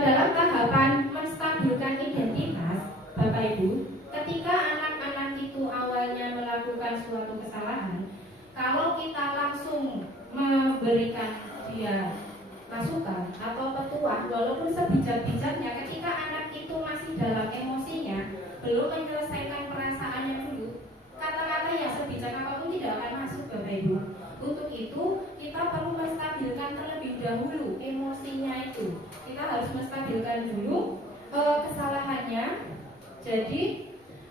dalam tahapan menstabilkan identitas, Bapak Ibu, ketika anak-anak itu awalnya melakukan suatu kesalahan, kalau kita langsung memberikan dia masukan atau petuah, walaupun sebijak-bijaknya, ketika anak itu masih dalam emosinya, belum menyelesaikan perasaannya dulu, kata-kata yang sebijak apapun tidak akan masuk Bapak Ibu. Untuk itu kita perlu menstabilkan terlebih dahulu emosinya itu. Kita harus menstabilkan dulu kesalahannya. Jadi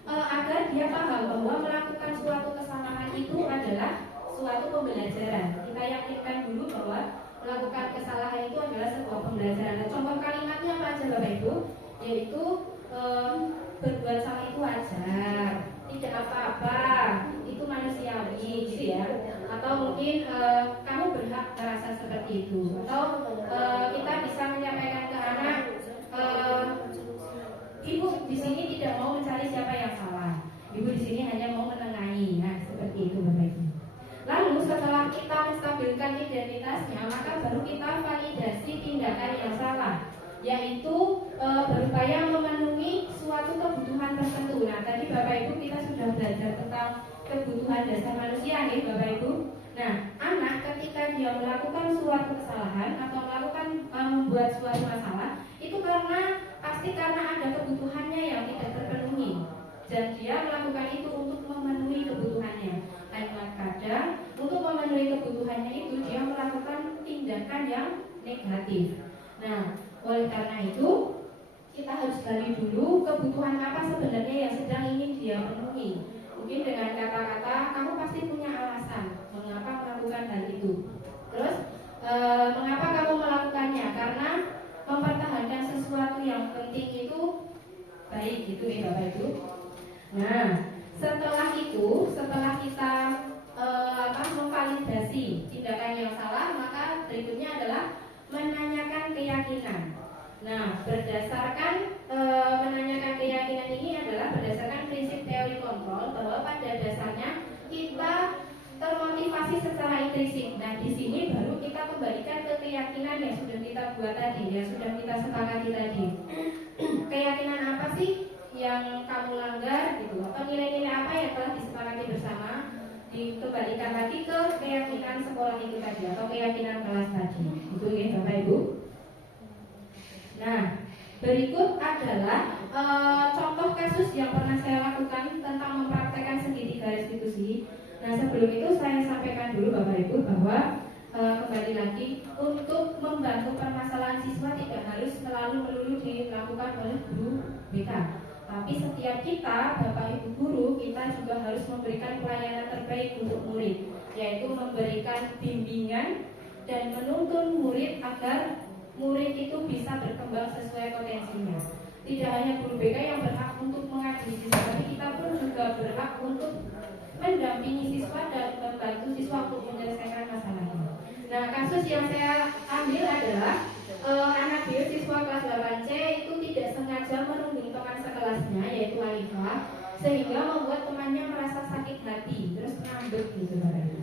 agar dia paham bahwa melakukan suatu kesalahan itu adalah suatu pembelajaran. Kita yakinkan dulu bahwa melakukan kesalahan itu adalah sebuah pembelajaran. Nah, contoh kalimatnya apa aja Bapak Ibu? Yaitu berbuat salah itu wajar, tidak apa-apa, itu manusiawi, gitu ya. Atau mungkin kamu berhak merasa seperti itu. Atau kita bisa menyampaikan ke anak, ibu di sini tidak mau mencari siapa yang salah. Ibu di sini hanya mau menengahi. Nah, seperti itu Bapak Ibu. Lalu setelah kita menstabilkan identitasnya, maka baru kita validasi tindakan yang salah, yaitu berupaya memenuhi suatu kebutuhan tertentu. Nah, tadi Bapak Ibu kita sudah belajar tentang kebutuhan dasar manusia nih Bapak Ibu. Nah, anak ketika dia melakukan suatu kesalahan atau membuat suatu masalah, itu pasti karena ada kebutuhannya yang tidak terpenuhi. dan dia melakukan itu untuk memenuhi kebutuhannya. Hanya kadang untuk memenuhi kebutuhannya itu dia melakukan tindakan yang negatif. Nah, oleh karena itu kita harus gali dulu kebutuhan apa sebenarnya yang sedang ingin dia penuhi. Mungkin dengan kata-kata kamu pasti punya alasan mengapa melakukan hal itu. Terus mengapa kamu melakukannya? Karena mempertahankan sesuatu yang penting itu baik gitu ya Bapak Ibu. Nah, setelah kita memvalidasi tindakan yang salah, maka berikutnya adalah menanyakan keyakinan. Nah, berdasarkan menanyakan keyakinan ini adalah berdasarkan prinsip teori kontrol bahwa pada dasarnya kita termotivasi secara intrinsik. Nah, di sini baru kita kembalikan ke keyakinan yang sudah kita buat tadi, yang sudah kita sepakati tadi. Keyakinan apa sih yang kamu langgar gitu? Atau nilai-nilai apa yang telah disepakati bersama? Dikembalikan lagi ke keyakinan sekolah itu tadi atau keyakinan kelas tadi. Itu ya Bapak Ibu. Nah, berikut adalah contoh kasus yang pernah saya lakukan tentang mempraktekkan segitiga restitusi. Nah, sebelum itu saya sampaikan dulu Bapak Ibu bahwa kembali lagi untuk membantu permasalahan siswa tidak harus selalu melulu dilakukan oleh guru BK. Tapi setiap kita, Bapak Ibu guru, kita juga harus memberikan pelayanan terbaik untuk murid, yaitu memberikan bimbingan dan menuntun murid agar murid itu bisa berkembang sesuai potensinya. Tidak hanya guru BK yang berhak untuk mengajari siswa, tapi kita pun juga berhak untuk mendampingi siswa dan membantu siswa untuk menyelesaikan masalahnya. Nah, kasus yang saya ambil adalah anak dia siswa kelas 8C itu tidak sengaja merundung teman sekelasnya yaitu Alifah, sehingga membuat temannya merasa sakit hati, terus ngambek gitu Bapak Ibu.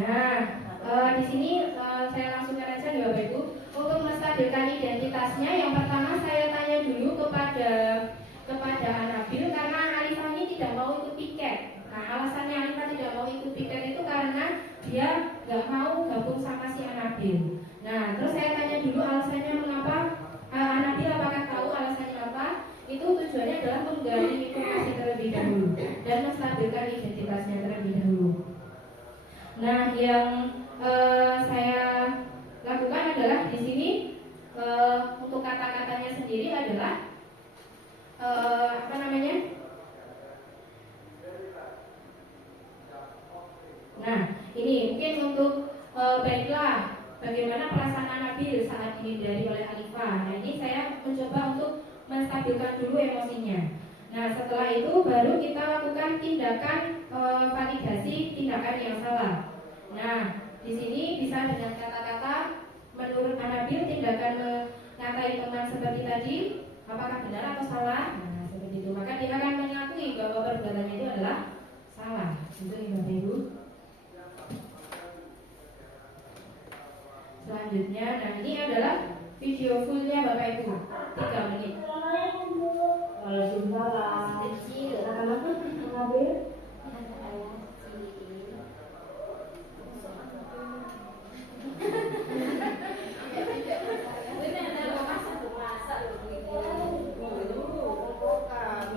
Nah, di sini saya langsungkan aja ya Bapak Ibu. Untuk menstabilkan identitasnya, yang pertama saya tanya dulu kepada Anabil karena Alifah ini tidak mau ikut piket. Nah, alasannya Alifah tidak mau ikut piket itu karena dia nggak mau gabung sama si Anabil. Nah, terus saya tanya dulu alasannya mengapa Anabil, apakah tahu alasannya apa? Itu tujuannya adalah menggali informasi terlebih dahulu dan menstabilkan identitasnya terlebih dahulu. Nah, yang saya lakukan adalah di sini untuk kata-katanya sendiri adalah Nah, ini mungkin untuk baiklah bagaimana perasaan Anabil saat dihindari oleh Alifah. Nah, ini saya mencoba untuk menstabilkan dulu emosinya. Nah, setelah itu baru kita lakukan tindakan validasi tindakan yang salah. Nah, di sini bisa dengan kata-kata menurut Anabil tindakan mengatai teman seperti tadi apakah benar atau salah. Nah, seperti itu. Maka dia akan mengakui bahwa perbuatannya itu adalah salah. Itu ya Bapak Ibu. Selanjutnya, nah ini adalah video fullnya Bapak Ibu 3 menit. Waalaikumsalam. Kecil. Anak-anak mengambil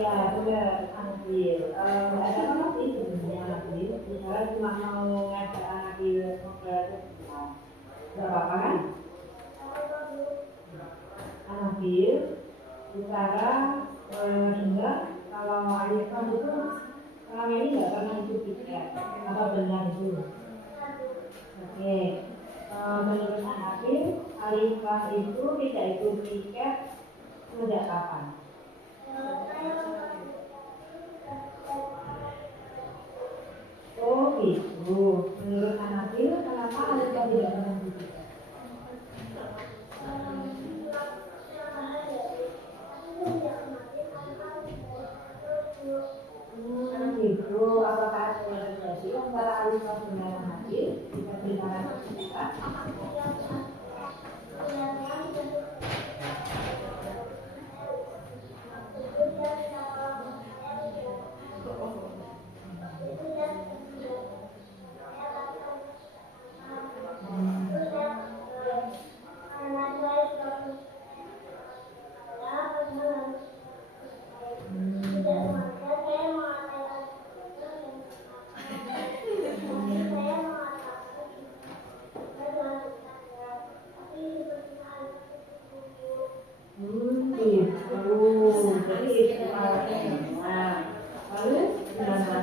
ya benar ambil. Ada apa sih sebenarnya ambil? Misalnya cuma mau ngajak ambil ngobrol nggak apa-apa kan? Ambil bicara dengar kalau ayah kamu itu selama ini nggak pernah ikut tiket, apa benar itu? Oke, menurut Anabil, Alifah itu tidak ikut tiket sejak kapan? Oh gitu. Menurut Anabil, kenapa Alifah tidak pernah ikut tiket? Gitu, apakah ada yang terjadi antara Alifah dengan Anabil? Bisa ceritakan ke kita?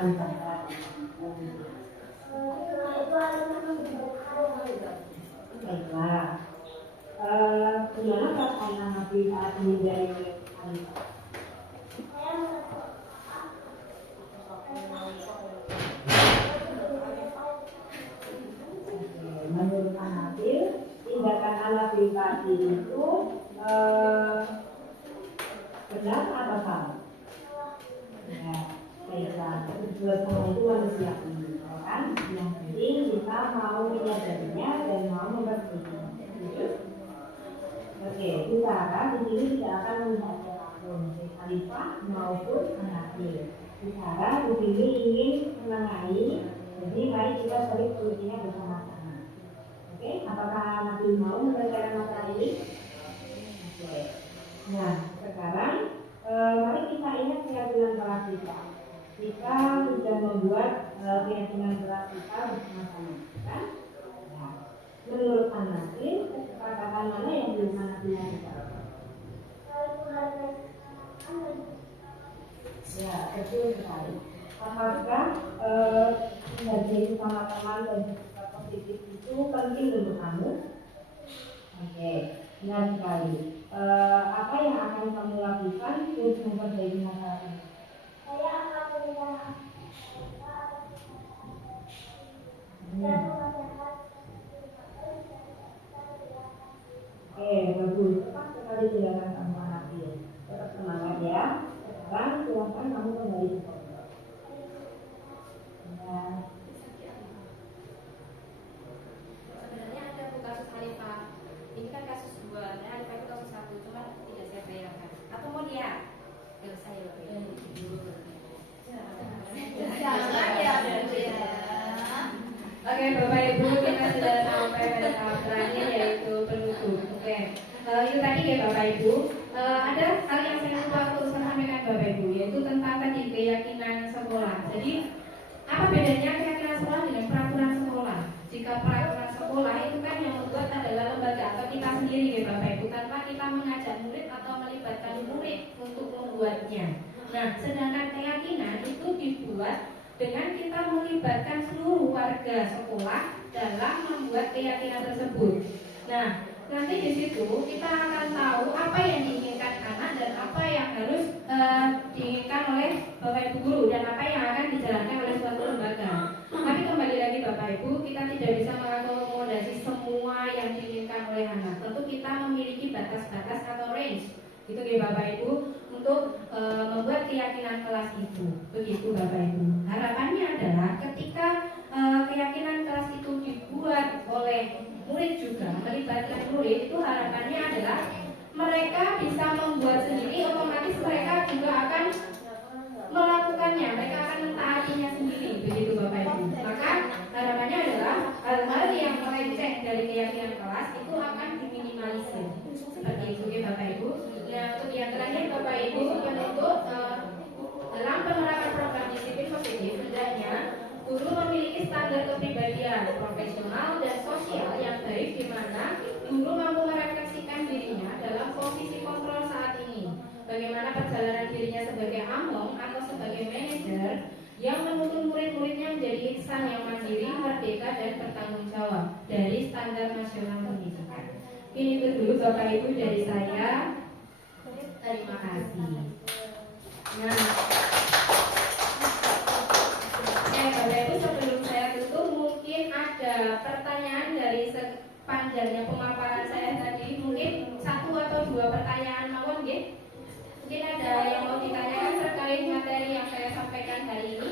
wisata. Baiklah. Gimana perasaan Nabi saat ini dari Alifah? Menurut Hanafi, tindakan Hanafi tadi itu benar atau salah? Ya, baiklah. Kedua sama itu manusiawi, kan? Yang penting kita mau menyadarinya dan mau memperbaiki. Oke, bicara di sini tidak akan melihat siapapun, Khalifah maupun Hanafi. Bicara di sini ingin menengahi, jadi mari kita balik solusinya bersama-sama. Oke, apakah Nabi mau menyelesaikan masalah ini? Oke. Nah, sekarang mari kita ingat keyakinan kelas kita. Kita sudah membuat keyakinan kelas kita bersama-sama, kan? Nah, menurut Hanafi, kesepakatan mana yang belum Hanafi lakukan? Ya, betul sekali. Apakah menjadi sama teman dan bersikap positif itu penting untuk kamu? Oke, benar sekali. Apa yang akan kamu lakukan untuk memperbaiki masalah ini? Saya akan berusaha. Oke, bagus. Tepat sekali tindakan kamu Hanafi. Tetap semangat ya. Sekarang silakan kamu kembali ke pondok. Ya. Sebenarnya ada kasus Khalifah. Ini kan kasus 2, Khalifah itu kasus 1, cuma tidak saya bayangkan. Atau mau lihat? Gak usah ya, Jangan ya, Oke, Bapak Ibu, kita sudah sampai pada tahap terakhir yaitu penutup. Oke, itu tadi ya Bapak Ibu. Ada hal yang saya lupa untuk sampaikan Bapak Ibu, yaitu tentang tadi keyakinan sekolah. Jadi apa bedanya keyakinan sekolah dengan peraturan sekolah? Jika peraturan sekolah itu kan yang membuat adalah lembaga atau kita sendiri ya Bapak Ibu, tanpa kita mengajak murid atau melibatkan murid untuk membuatnya. Nah, sedangkan keyakinan itu dibuat dengan kita melibatkan seluruh warga sekolah dalam membuat keyakinan tersebut. Nah, nanti di situ kita akan tahu apa yang diinginkan anak dan apa yang harus diinginkan oleh Bapak Ibu guru dan apa yang akan dijalankan oleh suatu lembaga. Tapi kembali lagi Bapak Ibu, kita tidak bisa mengakomodasi semua yang diinginkan oleh anak. Tentu kita memiliki batas-batas atau range, gitu ya Bapak Ibu, untuk membuat keyakinan kelas itu. Begitu Bapak Ibu. Harapannya adalah ketika keyakinan kelas itu dibuat oleh murid juga, melibatkan murid, itu harapannya adalah mereka bisa membuat sendiri, otomatis mereka juga akan melakukannya, mereka akan mentaatinya sendiri, begitu Bapak Ibu. Maka harapannya adalah hal-hal yang melenceng dari keyakinan kelas itu akan diminimalisir. Seperti itu ya Bapak Ibu. Nah, untuk yang terakhir Bapak Ibu, penutup dalam penerapan program disiplin positif, hendaknya guru memiliki standar kepribadian profesional dan sosial yang baik, di mana guru mampu merefleksikan dirinya dalam posisi kontrol saat ini. Bagaimana perjalanan dirinya sebagai among atau sebagai manajer yang menuntun murid-muridnya menjadi insan yang mandiri, merdeka, dan bertanggung jawab dari standar nasional pendidikan. Ini itu dulu Bapak Ibu dari saya. Terima kasih. Nah, Bapak Ibu, sebelum saya tutup, mungkin ada pertanyaan dari sepanjangnya pemaparan saya tadi. Mungkin 1 atau 2 pertanyaan mawon, nggih? Mungkin ada yang mau ditanyakan terkait materi yang saya sampaikan hari ini.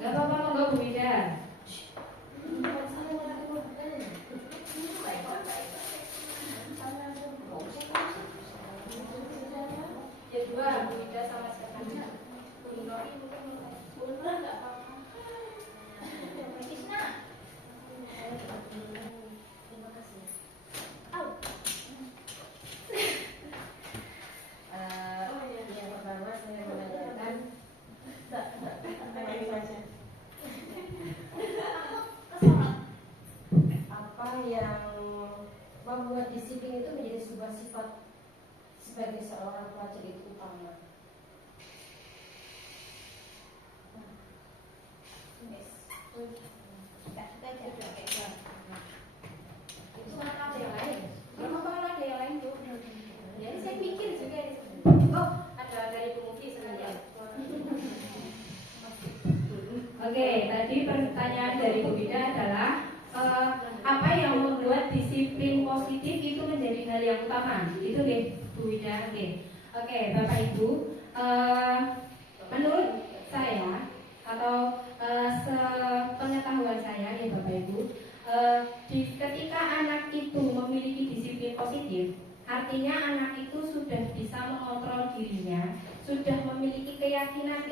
Gak apa-apa, monggo Bu Ida. Ya 2, Bu Ida sama siapa? Bu Nori mungkin. sifat sebagai seorang pelajar itu utama. Itu ada yang lain. Kalau ada yang lain tuh. Jadi saya pikir juga ini. Oh, ada dari Bu Mufi sebenarnya. Oke, tadi pertanyaan dari Bu Bida adalah apa yang membuat disiplin positif itu menjadi hal yang utama? Itu deh, Bu Bida. Oke, Bapak Ibu, menurut saya atau sepengetahuan saya ya Bapak Ibu, ketika anak itu memiliki disiplin positif, artinya anak itu sudah bisa mengontrol dirinya, sudah memiliki keyakinan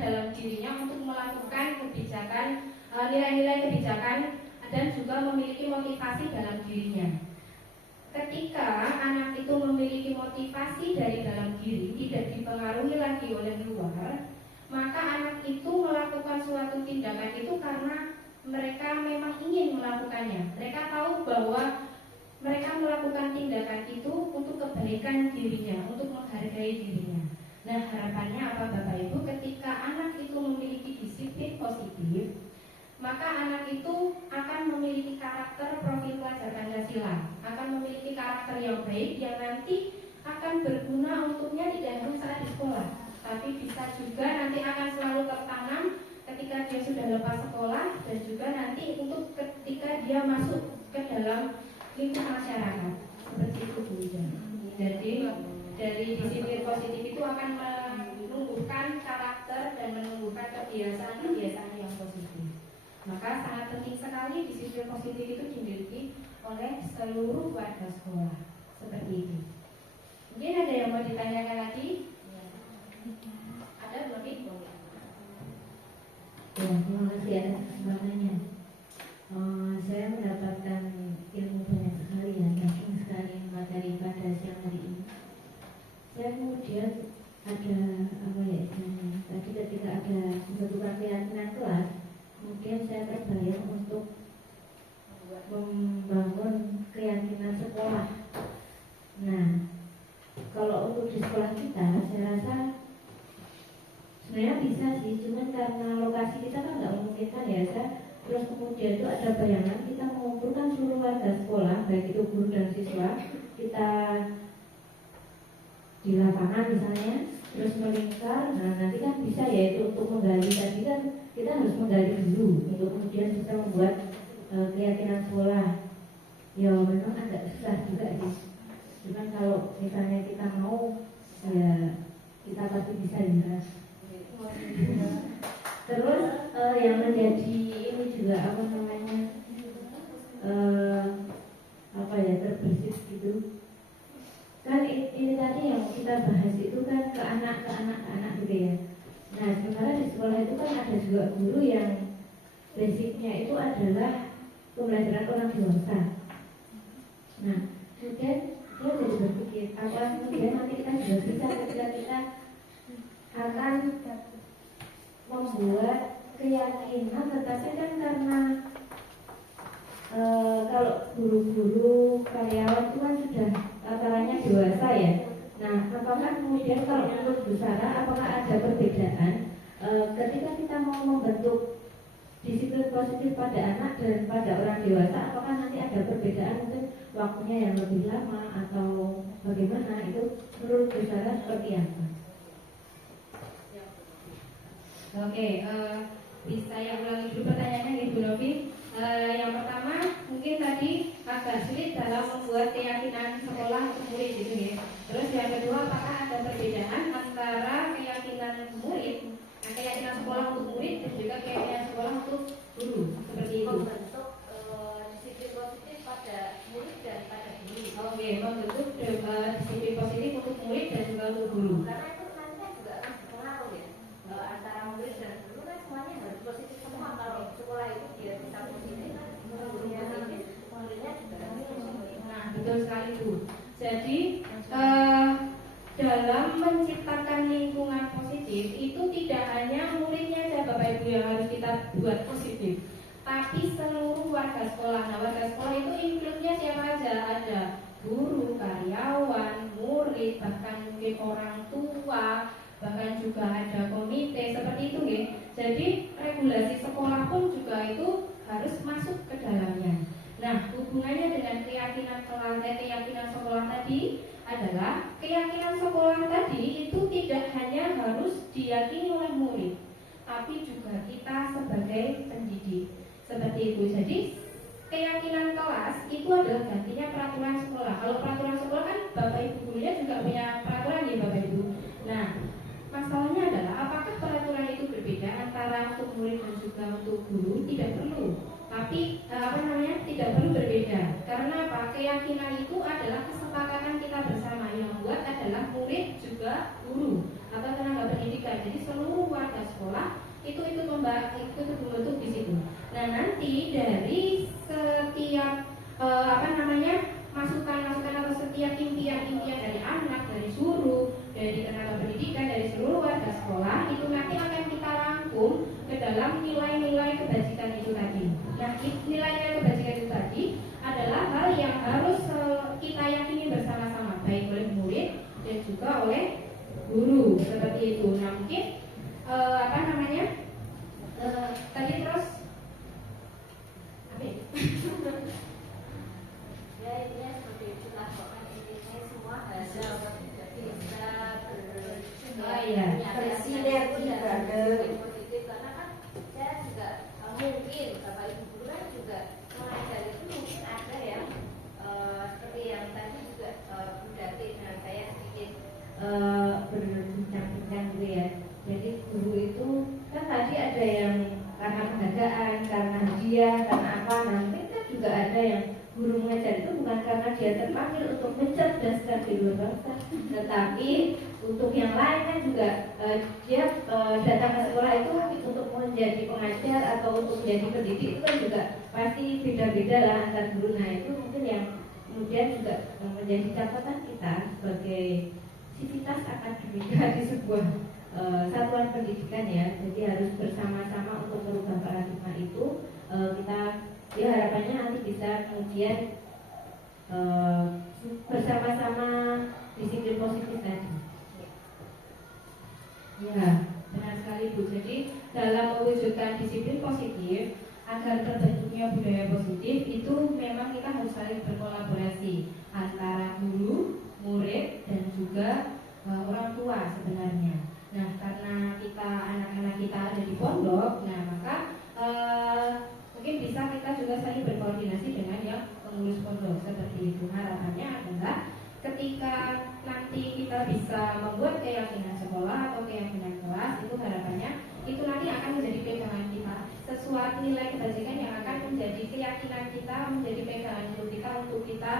dalam dirinya untuk melakukan kebijakan, nilai-nilai kebijakan, dan juga memiliki motivasi dalam dirinya. Ketika anak itu memiliki motivasi dari dalam diri, tidak dipengaruhi lagi oleh luar, maka anak itu melakukan suatu tindakan itu karena mereka memang ingin melakukannya. Mereka tahu bahwa mereka melakukan tindakan itu untuk kebaikan dirinya, untuk menghargai dirinya. Nah, harapannya apa Bapak Ibu? Ketika anak itu memiliki disiplin positif, maka anak itu akan memiliki karakter profil pelajar Pancasila, akan memiliki karakter yang baik yang nanti akan berguna untuknya tidak hanya saat di sekolah, tapi bisa juga nanti akan selalu tertanam ketika dia sudah lepas sekolah dan juga nanti untuk ketika dia masuk ke dalam lingkup masyarakat seperti itu Bu Ida. Jadi dari disiplin positif itu akan menumbuhkan karakter dan menumbuhkan kebiasaan-kebiasaan yang positif. Maka sangat penting sekali disiplin positif itu dimiliki oleh seluruh warga sekolah seperti itu. Mungkin ada yang mau ditanyakan lagi? Ada belum? Ya, terima kasih atas kesempatannya. Saya mendapatkan ilmu banyak sekali ya, banyak sekali materi pada siang hari ini. Saya kemudian ada apa ya istilahnya? Tadi ketika ada pembentukan keyakinan kelas, kemudian saya terbayang untuk membangun keyakinan sekolah. Nah, kalau untuk di sekolah kita, saya rasa sebenarnya bisa sih, cuman karena lokasi kita kan nggak memungkinkan ya. Terus kemudian itu ada bayangan kita mengumpulkan seluruh warga sekolah, baik itu guru dan siswa, kita di lapangan misalnya, terus melingkar. Nah nanti kan bisa ya itu untuk menggali, tadi kan kita harus menggali dulu untuk kemudian bisa membuat keyakinan sekolah. Ya memang agak susah juga sih, cuman kalau misalnya kita mau ya kita pasti bisa ya. Terus yang menjadi ini juga apa namanya apa ya terbersit gitu kan ini tadi yang kita bahas itu kan ke anak gitu ya. Nah sementara di sekolah itu kan ada juga guru yang basicnya itu adalah pembelajaran orang dewasa. Nah kemudian dia jadi berpikir apa kemudian nanti kita juga bisa ketika kita akan membuat keyakinan, tetapi kan karena kalau guru-guru karyawan itu kan sudah rata-ratanya dewasa ya. Nah, apakah kemudian kalau menurut Bu Sarah, apakah ada perbedaan ketika kita mau membentuk disiplin positif pada anak dan pada orang dewasa, apakah nanti ada perbedaan mungkin waktunya yang lebih lama atau bagaimana? Itu menurut Bu Sarah seperti apa? Oke, bisa yang ulangi dulu pertanyaannya Ibu Novi. Yang pertama mungkin tadi agak sulit dalam membuat keyakinan sekolah untuk murid gitu ya. Terus yang kedua, apakah ada perbedaan antara keyakinan murid, keyakinan sekolah untuk murid dan juga keyakinan sekolah untuk guru seperti itu? Membentuk disiplin positif pada murid dan pada guru. Oke, membentuk disiplin positif untuk murid dan juga untuk guru. Karena itu nanti juga akan berpengaruh ya antara murid dan guru kan semuanya harus positif semua. Kalau sekolah itu dia bisa positif, gurunya positif, muridnya juga harus positif. Nah, betul sekali Bu. Jadi dalam menciptakan lingkungan positif itu tidak hanya muridnya saja Bapak Ibu yang harus kita buat positif, tapi seluruh warga sekolah. Nah, warga sekolah itu include-nya siapa aja? Ada guru, karyawan, orang tua, bahkan juga ada komite seperti itu nggih. Jadi regulasi sekolah pun juga itu harus masuk ke dalamnya. Nah, hubungannya dengan keyakinan sekolah tadi adalah keyakinan sekolah tadi itu tidak hanya harus diyakini oleh murid, tapi juga kita sebagai pendidik. Seperti itu. Jadi keyakinan kelas itu adalah gantinya peraturan sekolah. Kalau peraturan sekolah kan Bapak Ibu gurunya juga punya peraturan ya Bapak Ibu. Nah, masalahnya adalah apakah peraturan itu berbeda antara untuk murid dan juga untuk guru? Tidak perlu. Tapi tidak perlu berbeda. Karena apa? Keyakinan itu adalah kesepakatan kita bersama. Yang buat adalah murid juga guru atau tenaga pendidikan. Jadi seluruh warga sekolah itu membentuk di situ. Nah, nanti dari setiap masukan-masukan atau setiap impian-impian dari anak, dari guru, dari tenaga pendidikan, dari seluruh warga sekolah itu nanti akan kita rangkum ke dalam nilai-nilai kebajikan itu tadi. Nah, nilai-nilai kebajikan itu tadi adalah hal yang harus kita yakini bersama-sama, baik oleh murid dan juga oleh guru seperti itu. Nah, mungkin tadi terus Ya intinya seperti itulah, pokoknya intinya semua bahasa bisa bersinergi bareng. positif, karena kan saya juga mungkin Bapak Ibu guru kan juga mengajar itu mungkin ada yang seperti yang tadi juga Bu Dati dengan saya sedikit berbincang-bincang gitu ya. Jadi guru itu kan tadi ada yang karena penghargaan, karena hadiah, karena apa. Nanti kan juga ada yang guru mengajar itu bukan karena dia terpanggil untuk mencerdaskan di luar bangsa, tetapi untuk yang lain kan juga dia datang ke sekolah itu untuk menjadi pengajar atau untuk menjadi pendidik itu kan juga pasti beda-beda lah antar guru. Nah, itu mungkin yang kemudian juga menjadi catatan kita sebagai sivitas akademika di sebuah satuan pendidikan ya. Jadi harus bersama-sama untuk merubah paradigma itu. Kita ya harapannya nanti bisa kemudian bersama-sama disiplin positif tadi. Ya, benar sekali Bu. Jadi dalam mewujudkan disiplin positif agar terbentuknya budaya positif itu memang kita harus saling berkolaborasi antara guru, murid dan juga orang tua sebenarnya. Nah, karena anak-anak kita ada di pondok, nah maka mungkin bisa kita juga saling berkoordinasi dengan yang pengurus pondok seperti itu. Harapannya adalah ketika nanti kita bisa membuat keyakinan sekolah atau keyakinan kelas, itu harapannya itu nanti akan menjadi pegangan kita, sesuatu nilai kebajikan yang akan menjadi keyakinan kita, menjadi pegangan hidup kita untuk kita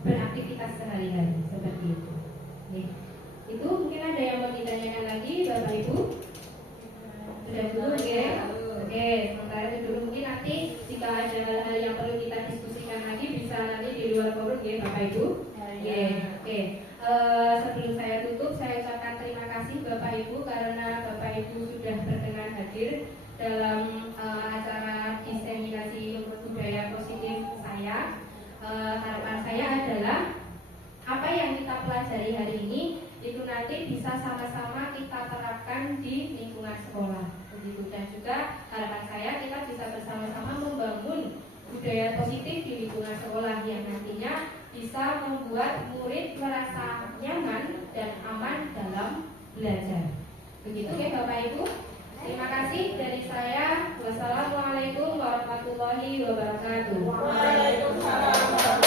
beraktivitas sehari-hari seperti itu. Nih, itu mungkin ada yang mau ditanyakan lagi Bapak Ibu? Sudah dulu ya? Oke, sementara itu dulu. Mungkin nanti jika ada hal-hal yang perlu kita diskusikan lagi bisa nanti di luar forum ya Bapak Ibu. Oke. Sebelum saya tutup, saya ucapkan terima kasih Bapak Ibu karena Bapak Ibu sudah berkenan hadir dalam acara diseminasi budaya positif saya. Harapan saya adalah apa yang kita pelajari hari ini itu nanti bisa sama-sama kita terapkan di lingkungan sekolah. Begitu. Dan juga harapan saya kita bisa bersama-sama membangun budaya positif di lingkungan sekolah yang nantinya bisa membuat murid merasa nyaman dan aman dalam belajar. Begitu ya Bapak Ibu. Terima kasih dari saya. Wassalamualaikum warahmatullahi wabarakatuh. Waalaikumsalam.